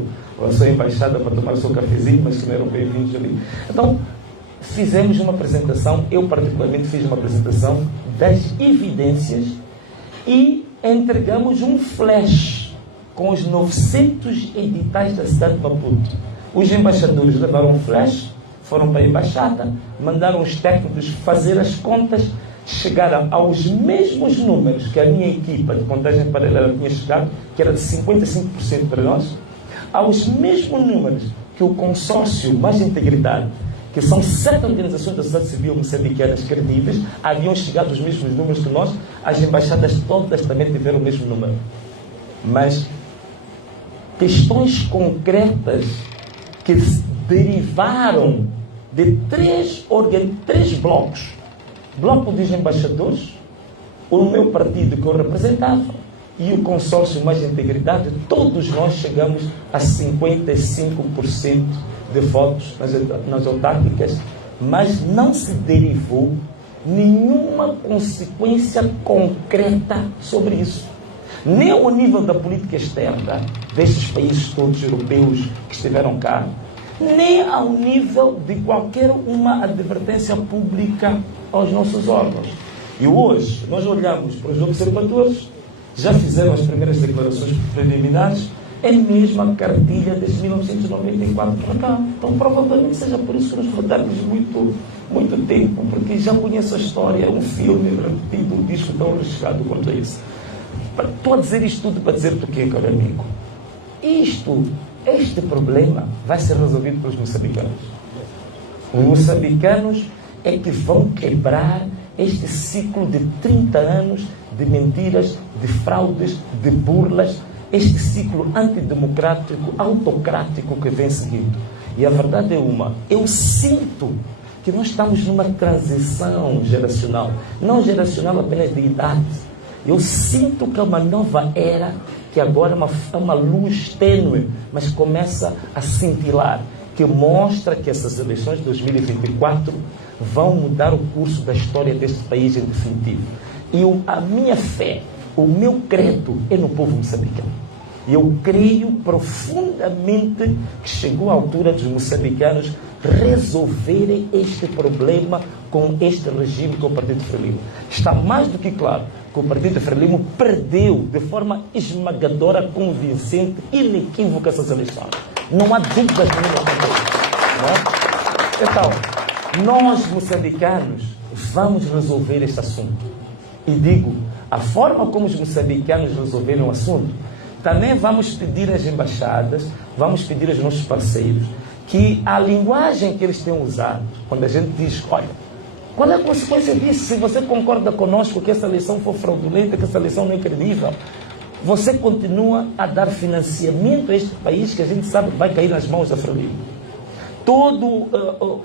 a sua embaixada para tomar o seu cafezinho, mas que não eram bem-vindos ali. Então, fizemos uma apresentação, eu particularmente fiz uma apresentação das evidências e entregamos um flash com os 900 editais da cidade de Maputo. Os embaixadores levaram um flash, foram para a embaixada, mandaram os técnicos fazer as contas, chegaram aos mesmos números que a minha equipa de contagem paralela tinha chegado, que era de 55% para nós, aos mesmos números que o consórcio Mais Integridade, que são 7 organizações da sociedade civil moçambicanas credíveis, haviam chegado aos mesmos números que nós. As embaixadas todas também tiveram o mesmo número. Mas questões concretas que derivaram de 3 blocos. Bloco dos embaixadores, o meu partido que eu representava e o consórcio Mais Integridade, todos nós chegamos a 55% de votos nas autárquicas, mas não se derivou nenhuma consequência concreta sobre isso. Nem ao nível da política externa destes países todos europeus que estiveram cá, nem ao nível de qualquer uma advertência pública aos nossos órgãos. E hoje nós olhamos para os observadores, já fizeram as primeiras declarações preliminares, é mesmo a cartilha desde 1994 para cá. Então, provavelmente seja por isso que nos rodamos muito tempo, porque já conheço a história, é um filme repetido, um disco tão recheado quanto isso. Estou a dizer isto tudo para dizer-te o quê, caro amigo? Este problema vai ser resolvido pelos moçambicanos. Os moçambicanos é que vão quebrar este ciclo de 30 anos de mentiras, de fraudes, de burlas, este ciclo antidemocrático, autocrático que vem seguindo. E a verdade é eu sinto que nós estamos numa transição geracional, não geracional apenas de idade. Eu sinto que é uma nova era, que agora é uma luz tênue, mas começa a cintilar, que mostra que essas eleições de 2024 vão mudar o curso da história deste país em definitivo. E a minha fé, o meu credo é no povo moçambicano. Eu creio profundamente que chegou a altura dos moçambicanos resolverem este problema com este regime, com o Partido Frelimo. Está mais do que claro que o Partido Frelimo perdeu de forma esmagadora, convincente, inequívoca essas eleições. Não há dúvidas nenhuma quanto a isso. Então, nós moçambicanos vamos resolver este assunto. E digo, a forma como os moçambicanos resolveram o assunto, também vamos pedir às embaixadas, vamos pedir aos nossos parceiros, que a linguagem que eles têm usado, quando a gente diz, olha, qual é a consequência disso? Se você concorda conosco que essa eleição for fraudulenta, que essa eleição não é credível, você continua a dar financiamento a este país que a gente sabe que vai cair nas mãos da Frelimo. Todos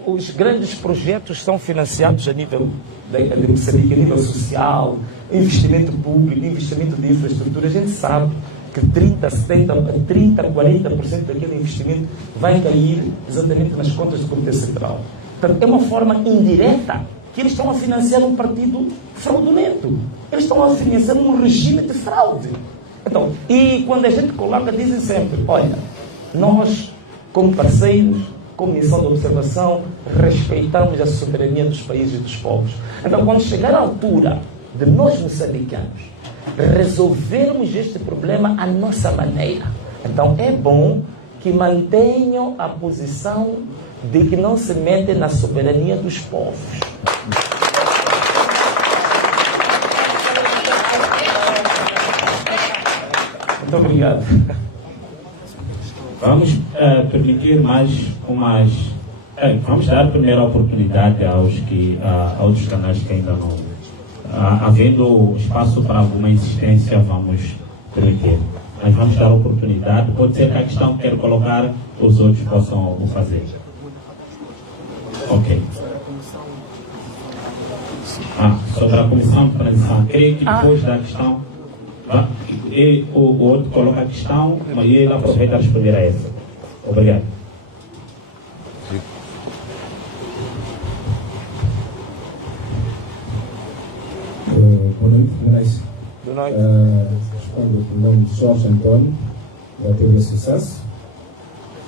os grandes projetos são financiados a nível de Moçambique, a nível social, investimento público, investimento de infraestrutura. A gente sabe que 30%, 40% daquele investimento vai cair exatamente nas contas do Comitê Central. Portanto, é uma forma indireta que eles estão a financiar um partido fraudulento. Eles estão a financiar um regime de fraude. Então, e quando a gente coloca, dizem sempre, olha, nós, como parceiros, como missão de observação, respeitamos a soberania dos países e dos povos. Então, quando chegar a altura de nós, moçambicanos, resolvermos este problema à nossa maneira, então é bom que mantenham a posição de que não se metem na soberania dos povos. Muito obrigado. Vamos permitir vamos dar a primeira oportunidade aos canais que ainda não. Havendo espaço para alguma insistência, vamos permitir. Mas vamos dar a oportunidade. Pode ser que a questão que quero colocar, os outros possam o fazer. Ok. Sobre a comissão de transição. Creio que depois da questão, o outro coloca a questão e ele aproveita a responder a essa. Obrigado. Boa noite, Grace. Boa noite. Respondo pelo nome de Jorge Antônio, da TV Sucesso.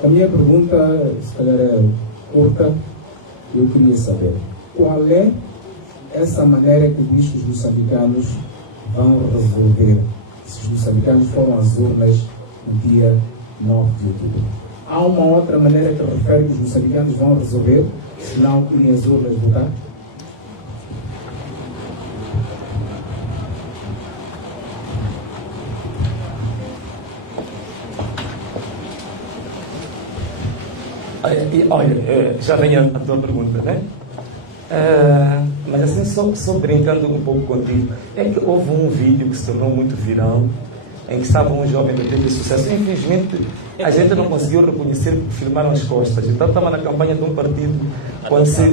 A minha pergunta, se calhar é curta, eu queria saber qual é essa maneira que diz que os moçambicanos vão resolver, se os moçambicanos foram às urnas no dia 9 de outubro. Há uma outra maneira que refere que os moçambicanos vão resolver se não irem às urnas votar? Olha, já vem a tua pergunta, né? Mas assim, só brincando um pouco contigo, é que houve um vídeo que se tornou muito viral, em que estava um jovem da TV Sucesso. Infelizmente, a gente não conseguiu reconhecer porque filmaram as costas. Então, estava na campanha de um partido, quando se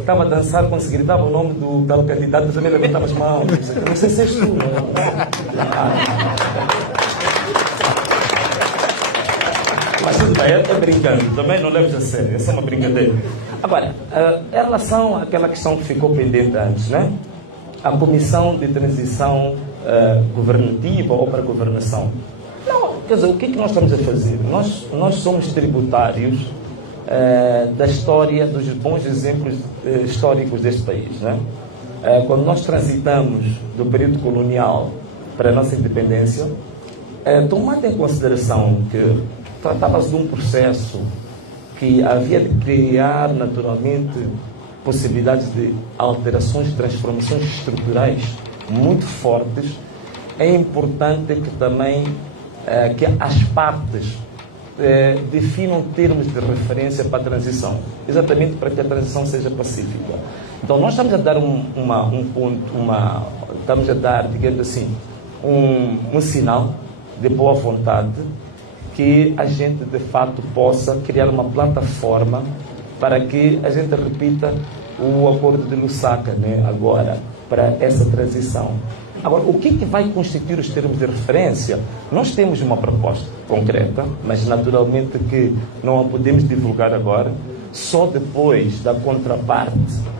estava a dançar, quando se gritava o nome do tal candidato, também levantava as mãos. Não sei se és tu, Mas tudo bem, é brincando, também não leves a sério, é só uma brincadeira. Agora, em relação àquela questão que ficou pendente antes, né? A comissão de transição governativa ou para a governação. Não, quer dizer, o que é que nós estamos a fazer? Nós somos tributários da história, dos bons exemplos históricos deste país, né? Quando nós transitamos do período colonial para a nossa independência, tomando em consideração que tratava-se de um processo que havia de criar naturalmente possibilidades de alterações, transformações estruturais muito fortes, é importante que também que as partes definam termos de referência para a transição, exatamente para que a transição seja pacífica. Então nós estamos a dar estamos a dar, digamos assim, um sinal de boa vontade que a gente de fato possa criar uma plataforma para que a gente repita o acordo de Lusaka, né, agora, para essa transição. Agora, o que vai constituir os termos de referência? Nós temos uma proposta concreta, mas naturalmente que não a podemos divulgar agora, só depois da contraparte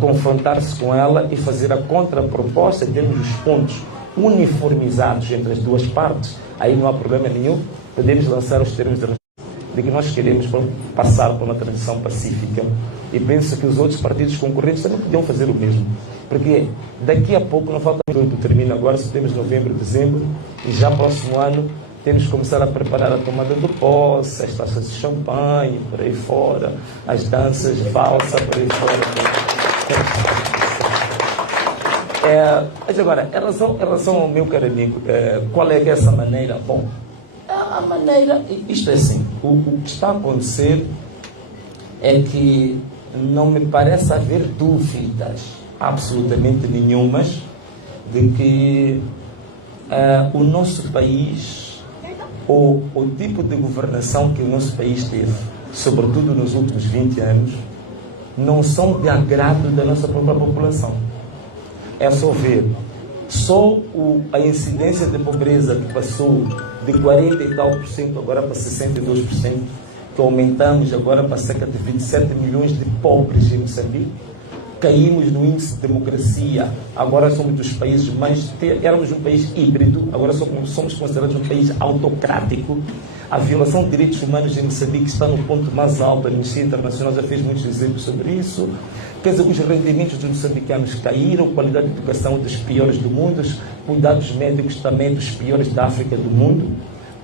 confrontar-se com ela e fazer a contraproposta, termos os pontos uniformizados entre as duas partes, aí não há problema nenhum, podemos lançar os termos de referência de que nós queremos passar por uma transição pacífica, e penso que os outros partidos concorrentes também podiam fazer o mesmo, porque daqui a pouco, não falta muito, termina agora, se temos novembro, dezembro, e já próximo ano temos que começar a preparar a tomada do posse, as taças de champanhe, por aí fora, as danças, valsa, por aí fora. Mas agora, em relação ao meu caro amigo, qual é essa maneira? Bom, a maneira, isto é assim, o que está a acontecer é que não me parece haver dúvidas absolutamente nenhumas de que o nosso país, ou o tipo de governação que o nosso país teve, sobretudo nos últimos 20 anos, não são de agrado da nossa própria população. É só ver, só a incidência de pobreza que passou de 40 e tal por cento agora para 62%, que aumentamos agora para cerca de 27 milhões de pobres em Moçambique, caímos no índice de democracia, agora somos dos países mais... Éramos um país híbrido, agora somos considerados um país autocrático. A violação de direitos humanos em Moçambique está no ponto mais alto, a Amnistia Internacional já fez muitos exemplos sobre isso. Quer dizer, os rendimentos dos moçambicanos caíram, a qualidade de educação dos piores do mundo, os cuidados médicos também dos piores da África do mundo.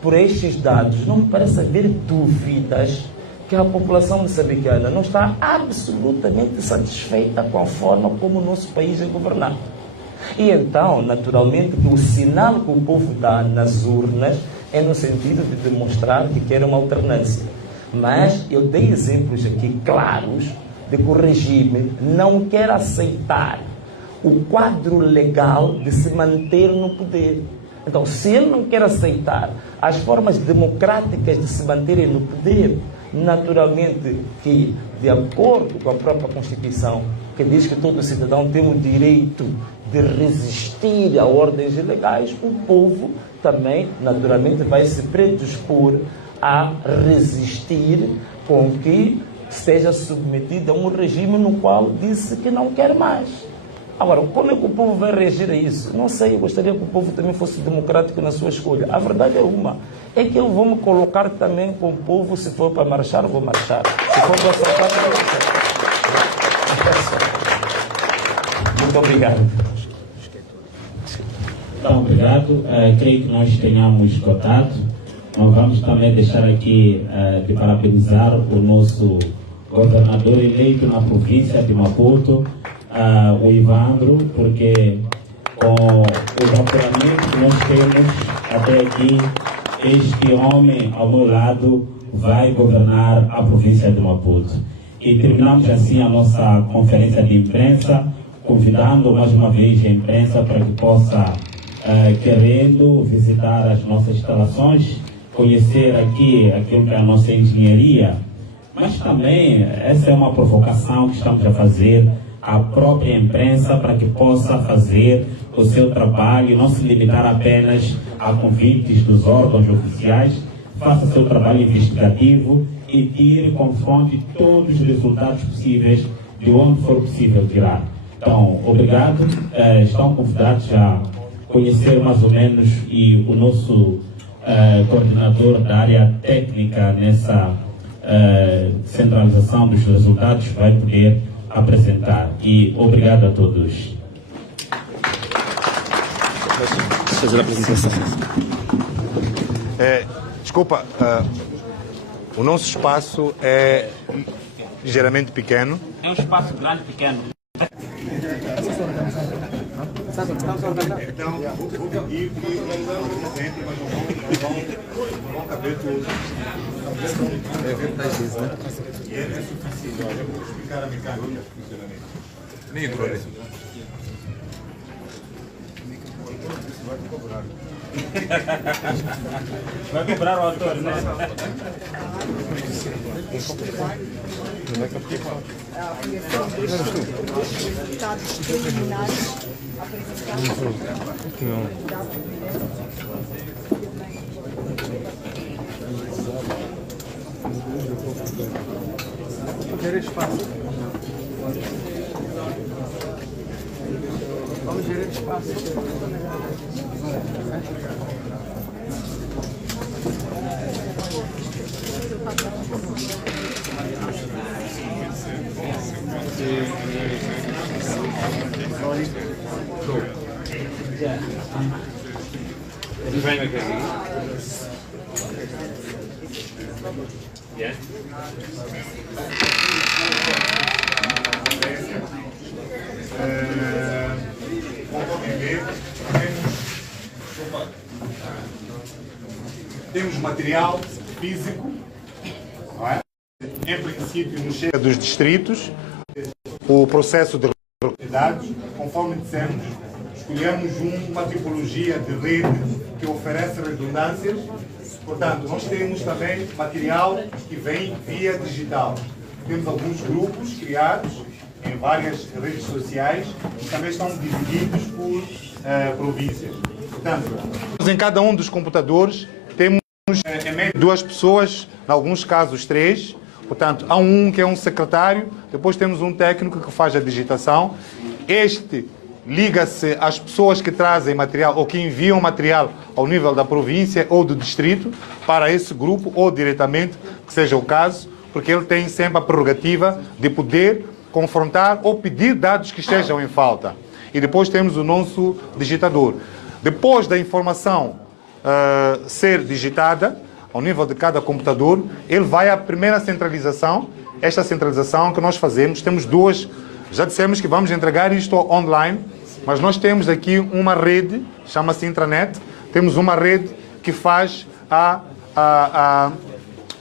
Por estes dados, não me parece haver dúvidas que a população moçambicana não está absolutamente satisfeita com a forma como o nosso país é governado. E então, naturalmente, que o sinal que o povo dá nas urnas é no sentido de demonstrar que quer uma alternância. Mas eu dei exemplos aqui claros de que o regime não quer aceitar o quadro legal de se manter no poder. Então, se ele não quer aceitar as formas democráticas de se manterem no poder, naturalmente que, de acordo com a própria Constituição, que diz que todo cidadão tem o direito de resistir a ordens ilegais, o povo também, naturalmente, vai se predispor a resistir com que esteja submetido a um regime no qual disse que não quer mais. Agora, como é que o povo vai reagir a isso? Não sei, eu gostaria que o povo também fosse democrático na sua escolha. A verdade é uma, é que eu vou me colocar também com o povo, se for para marchar, vou marchar. Se for para assaltar, vou assaltar. Muito obrigado. Então, obrigado. Creio que nós tenhamos esgotado. Nós vamos também deixar aqui de parabenizar o nosso governador eleito na província de Maputo, o Ivandro, porque com o apuramento que nós temos até aqui, este homem ao meu lado vai governar a província de Maputo. E terminamos assim a nossa conferência de imprensa, convidando mais uma vez a imprensa para que possa, querendo visitar as nossas instalações, conhecer aqui aquilo que é a nossa engenharia, mas também essa é uma provocação que estamos a fazer à própria imprensa para que possa fazer o seu trabalho e não se limitar apenas a convites dos órgãos oficiais, faça seu trabalho investigativo e tire como fonte todos os resultados possíveis de onde for possível tirar. Então, obrigado. Estão convidados a conhecer mais ou menos e o nosso coordenador da área técnica nessa centralização dos resultados vai poder apresentar. E obrigado a todos. fazer a apresentação. Desculpa, o nosso espaço é ligeiramente pequeno. É um espaço grande, pequeno. Então, vou pedir que sempre, mas não vão caber todos. E é suficiente. Eu vou explicar a mecânica do funcionamento. Nem agora. Vai cobrar o autor, né? Deputados preliminares Vamos gerir espaço. Como podem ver, temos material físico, não é? Em princípio, nos chega dos distritos, o processo de dados, conforme dissemos, escolhemos uma tipologia de rede que oferece redundâncias. Portanto, nós temos também material que vem via digital. Temos alguns grupos criados em várias redes sociais e também estão divididos por províncias. Portanto, em cada um dos computadores temos em média 2 pessoas, em alguns casos 3. Portanto, há um que é um secretário, depois temos um técnico que faz a digitação. Este liga-se às pessoas que trazem material ou que enviam material ao nível da província ou do distrito para esse grupo ou diretamente, que seja o caso, porque ele tem sempre a prerrogativa de poder confrontar ou pedir dados que estejam em falta. E depois temos o nosso digitador. Depois da informação ser digitada, ao nível de cada computador, ele vai à primeira centralização. Esta centralização que nós fazemos, temos duas, já dissemos que vamos entregar isto online, mas nós temos aqui uma rede, chama-se intranet, temos uma rede que faz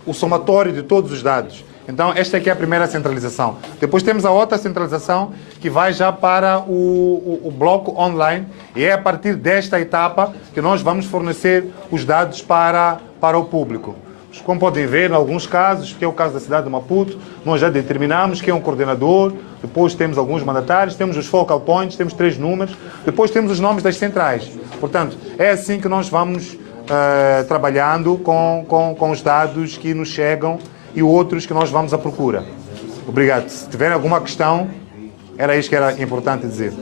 o somatório de todos os dados. Então, esta aqui é a primeira centralização. Depois temos a outra centralização que vai já para o bloco online e é a partir desta etapa que nós vamos fornecer os dados para o público. Como podem ver, em alguns casos, que é o caso da cidade de Maputo, nós já determinamos quem é um coordenador, depois temos alguns mandatários, temos os focal points, temos 3 números, depois temos os nomes das centrais. Portanto, é assim que nós vamos trabalhando com os dados que nos chegam e outros que nós vamos à procura. Obrigado. Se tiver alguma questão, era isso que era importante dizer.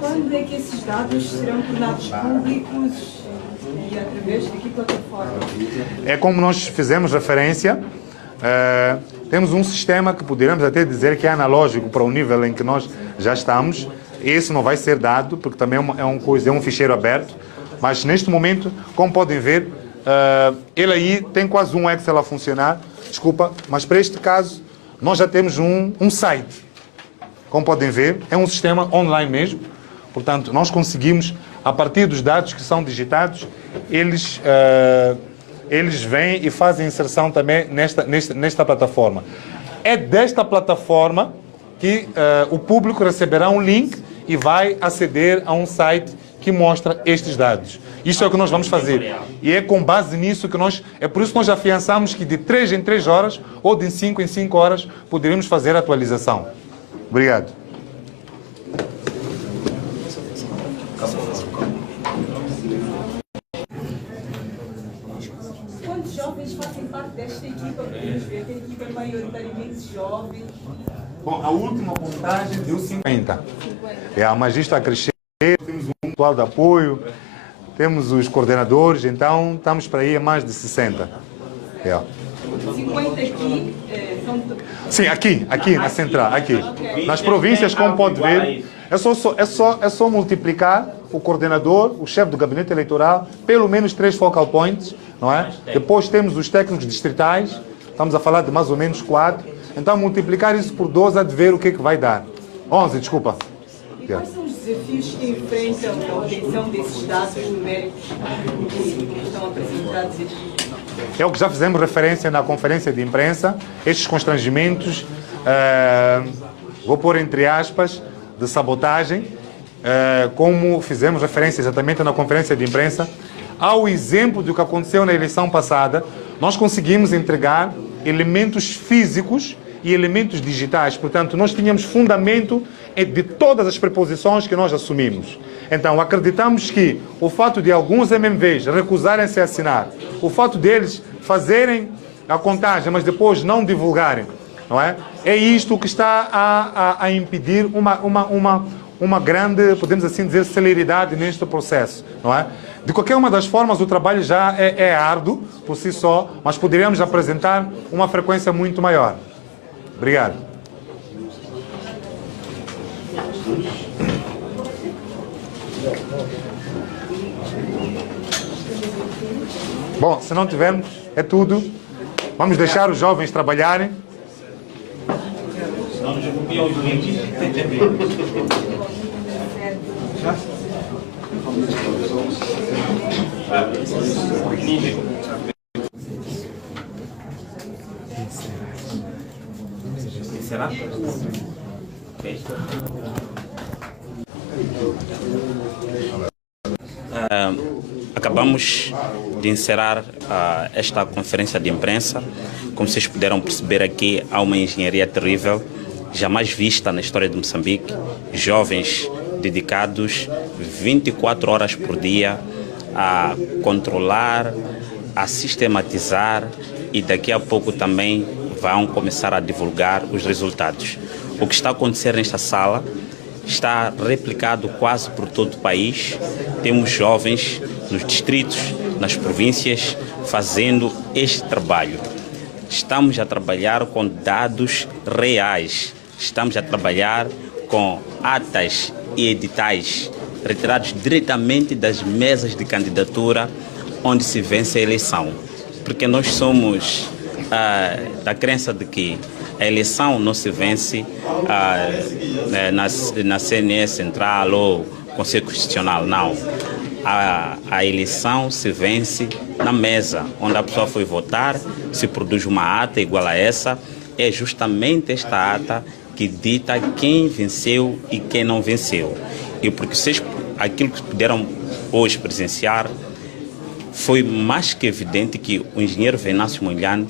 Quando é que esses dados serão tornados públicos e através de que plataforma? É como nós fizemos referência, temos um sistema que poderíamos até dizer que é analógico para o nível em que nós já estamos. Esse não vai ser dado, porque também é um ficheiro aberto, mas neste momento, como podem ver, ele aí tem quase um Excel a funcionar, desculpa, mas para este caso nós já temos um site. Como podem ver, é um sistema online mesmo, portanto nós conseguimos, a partir dos dados que são digitados, eles vêm e fazem inserção também nesta plataforma. É desta plataforma que o público receberá um link e vai aceder a um site que mostra estes dados. Isso é o que nós vamos fazer. E é com base nisso que é por isso que nós afiançamos que de 3 em 3 horas ou de 5 em 5 horas poderíamos fazer a atualização. Obrigado. Quantos jovens fazem parte desta equipa? Podemos ver que a equipa é maioritariamente jovens. Bom, a última contagem deu 50. Mas isto a crescer, temos um pessoal de apoio, temos os coordenadores, então estamos para ir a mais de 60. 50 aqui são... Sim, aqui na central, aqui. Nas províncias, como pode ver, É só multiplicar o coordenador, o chefe do gabinete eleitoral, pelo menos 3 focal points, não é? Depois temos os técnicos distritais, estamos a falar de mais ou menos 4. Então, multiplicar isso por 12 há de ver o que é que vai dar. 11, desculpa. Quais são os desafios que enfrentam a obtenção desses dados numéricos que estão apresentados aqui? É o que já fizemos referência na conferência de imprensa, estes constrangimentos, vou pôr entre aspas, de sabotagem, como fizemos referência exatamente na conferência de imprensa, ao exemplo do que aconteceu na eleição passada, nós conseguimos entregar elementos físicos e elementos digitais. Portanto, nós tínhamos fundamento de todas as preposições que nós assumimos. Então, acreditamos que o fato de alguns MMVs recusarem-se a assinar, o fato deles fazerem a contagem, mas depois não divulgarem, não é? É isto que está a impedir uma grande, podemos assim dizer, celeridade neste processo, não é? De qualquer uma das formas, o trabalho já é árduo por si só, mas poderíamos apresentar uma frequência muito maior. Obrigado. Bom, se não tivermos, é tudo. Vamos deixar os jovens trabalharem. Será? Acabamos de encerrar esta conferência de imprensa. Como vocês puderam perceber aqui, há uma engenharia terrível, jamais vista na história de Moçambique. Jovens dedicados 24 horas por dia a controlar, a sistematizar e daqui a pouco também vão começar a divulgar os resultados. O que está a acontecer nesta sala está replicado quase por todo o país. Temos jovens nos distritos, nas províncias, fazendo este trabalho. Estamos a trabalhar com dados reais. Estamos a trabalhar com atas e editais retirados diretamente das mesas de candidatura onde se vence a eleição. Porque nós somos da crença de que a eleição não se vence na CNE Central ou Conselho Constitucional, não. A eleição se vence na mesa, onde a pessoa foi votar, se produz uma ata igual a essa. É justamente esta ata que dita quem venceu e quem não venceu. E porque vocês, aquilo que puderam hoje presenciar, foi mais que evidente que o engenheiro Venâncio Mondlane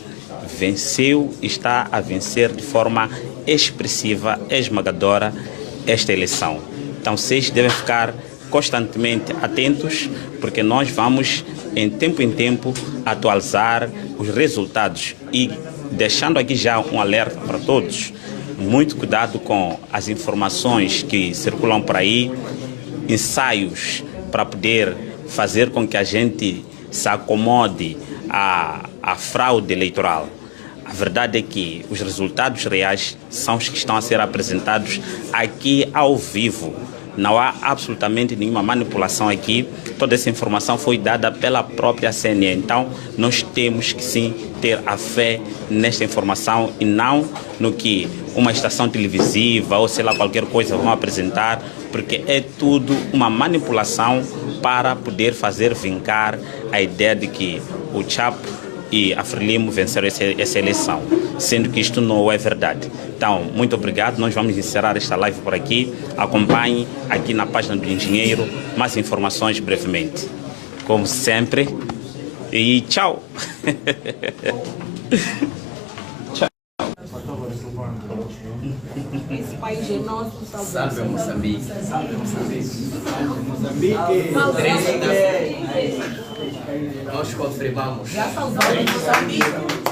venceu e está a vencer de forma expressiva, esmagadora, esta eleição. Então, vocês devem ficar constantemente atentos, porque nós vamos, em tempo, atualizar os resultados. E deixando aqui já um alerta para todos, muito cuidado com as informações que circulam por aí, ensaios para poder fazer com que a gente se acomode à fraude eleitoral. A verdade é que os resultados reais são os que estão a ser apresentados aqui ao vivo. Não há absolutamente nenhuma manipulação aqui. Toda essa informação foi dada pela própria CNE. Então, nós temos que sim ter a fé nesta informação e não no que uma estação televisiva ou sei lá qualquer coisa vão apresentar, porque é tudo uma manipulação para poder fazer vincar a ideia de que o Chapo e a Frelimo venceram essa eleição, sendo que isto não é verdade. Então, muito obrigado. Nós vamos encerrar esta live por aqui. Acompanhe aqui na página do Engenheiro mais informações brevemente. Como sempre. E tchau! Tchau! Esse país é nosso, salve Moçambique. Salve Moçambique. Moçambique. Nós confirmamos. Já salvamos Moçambique.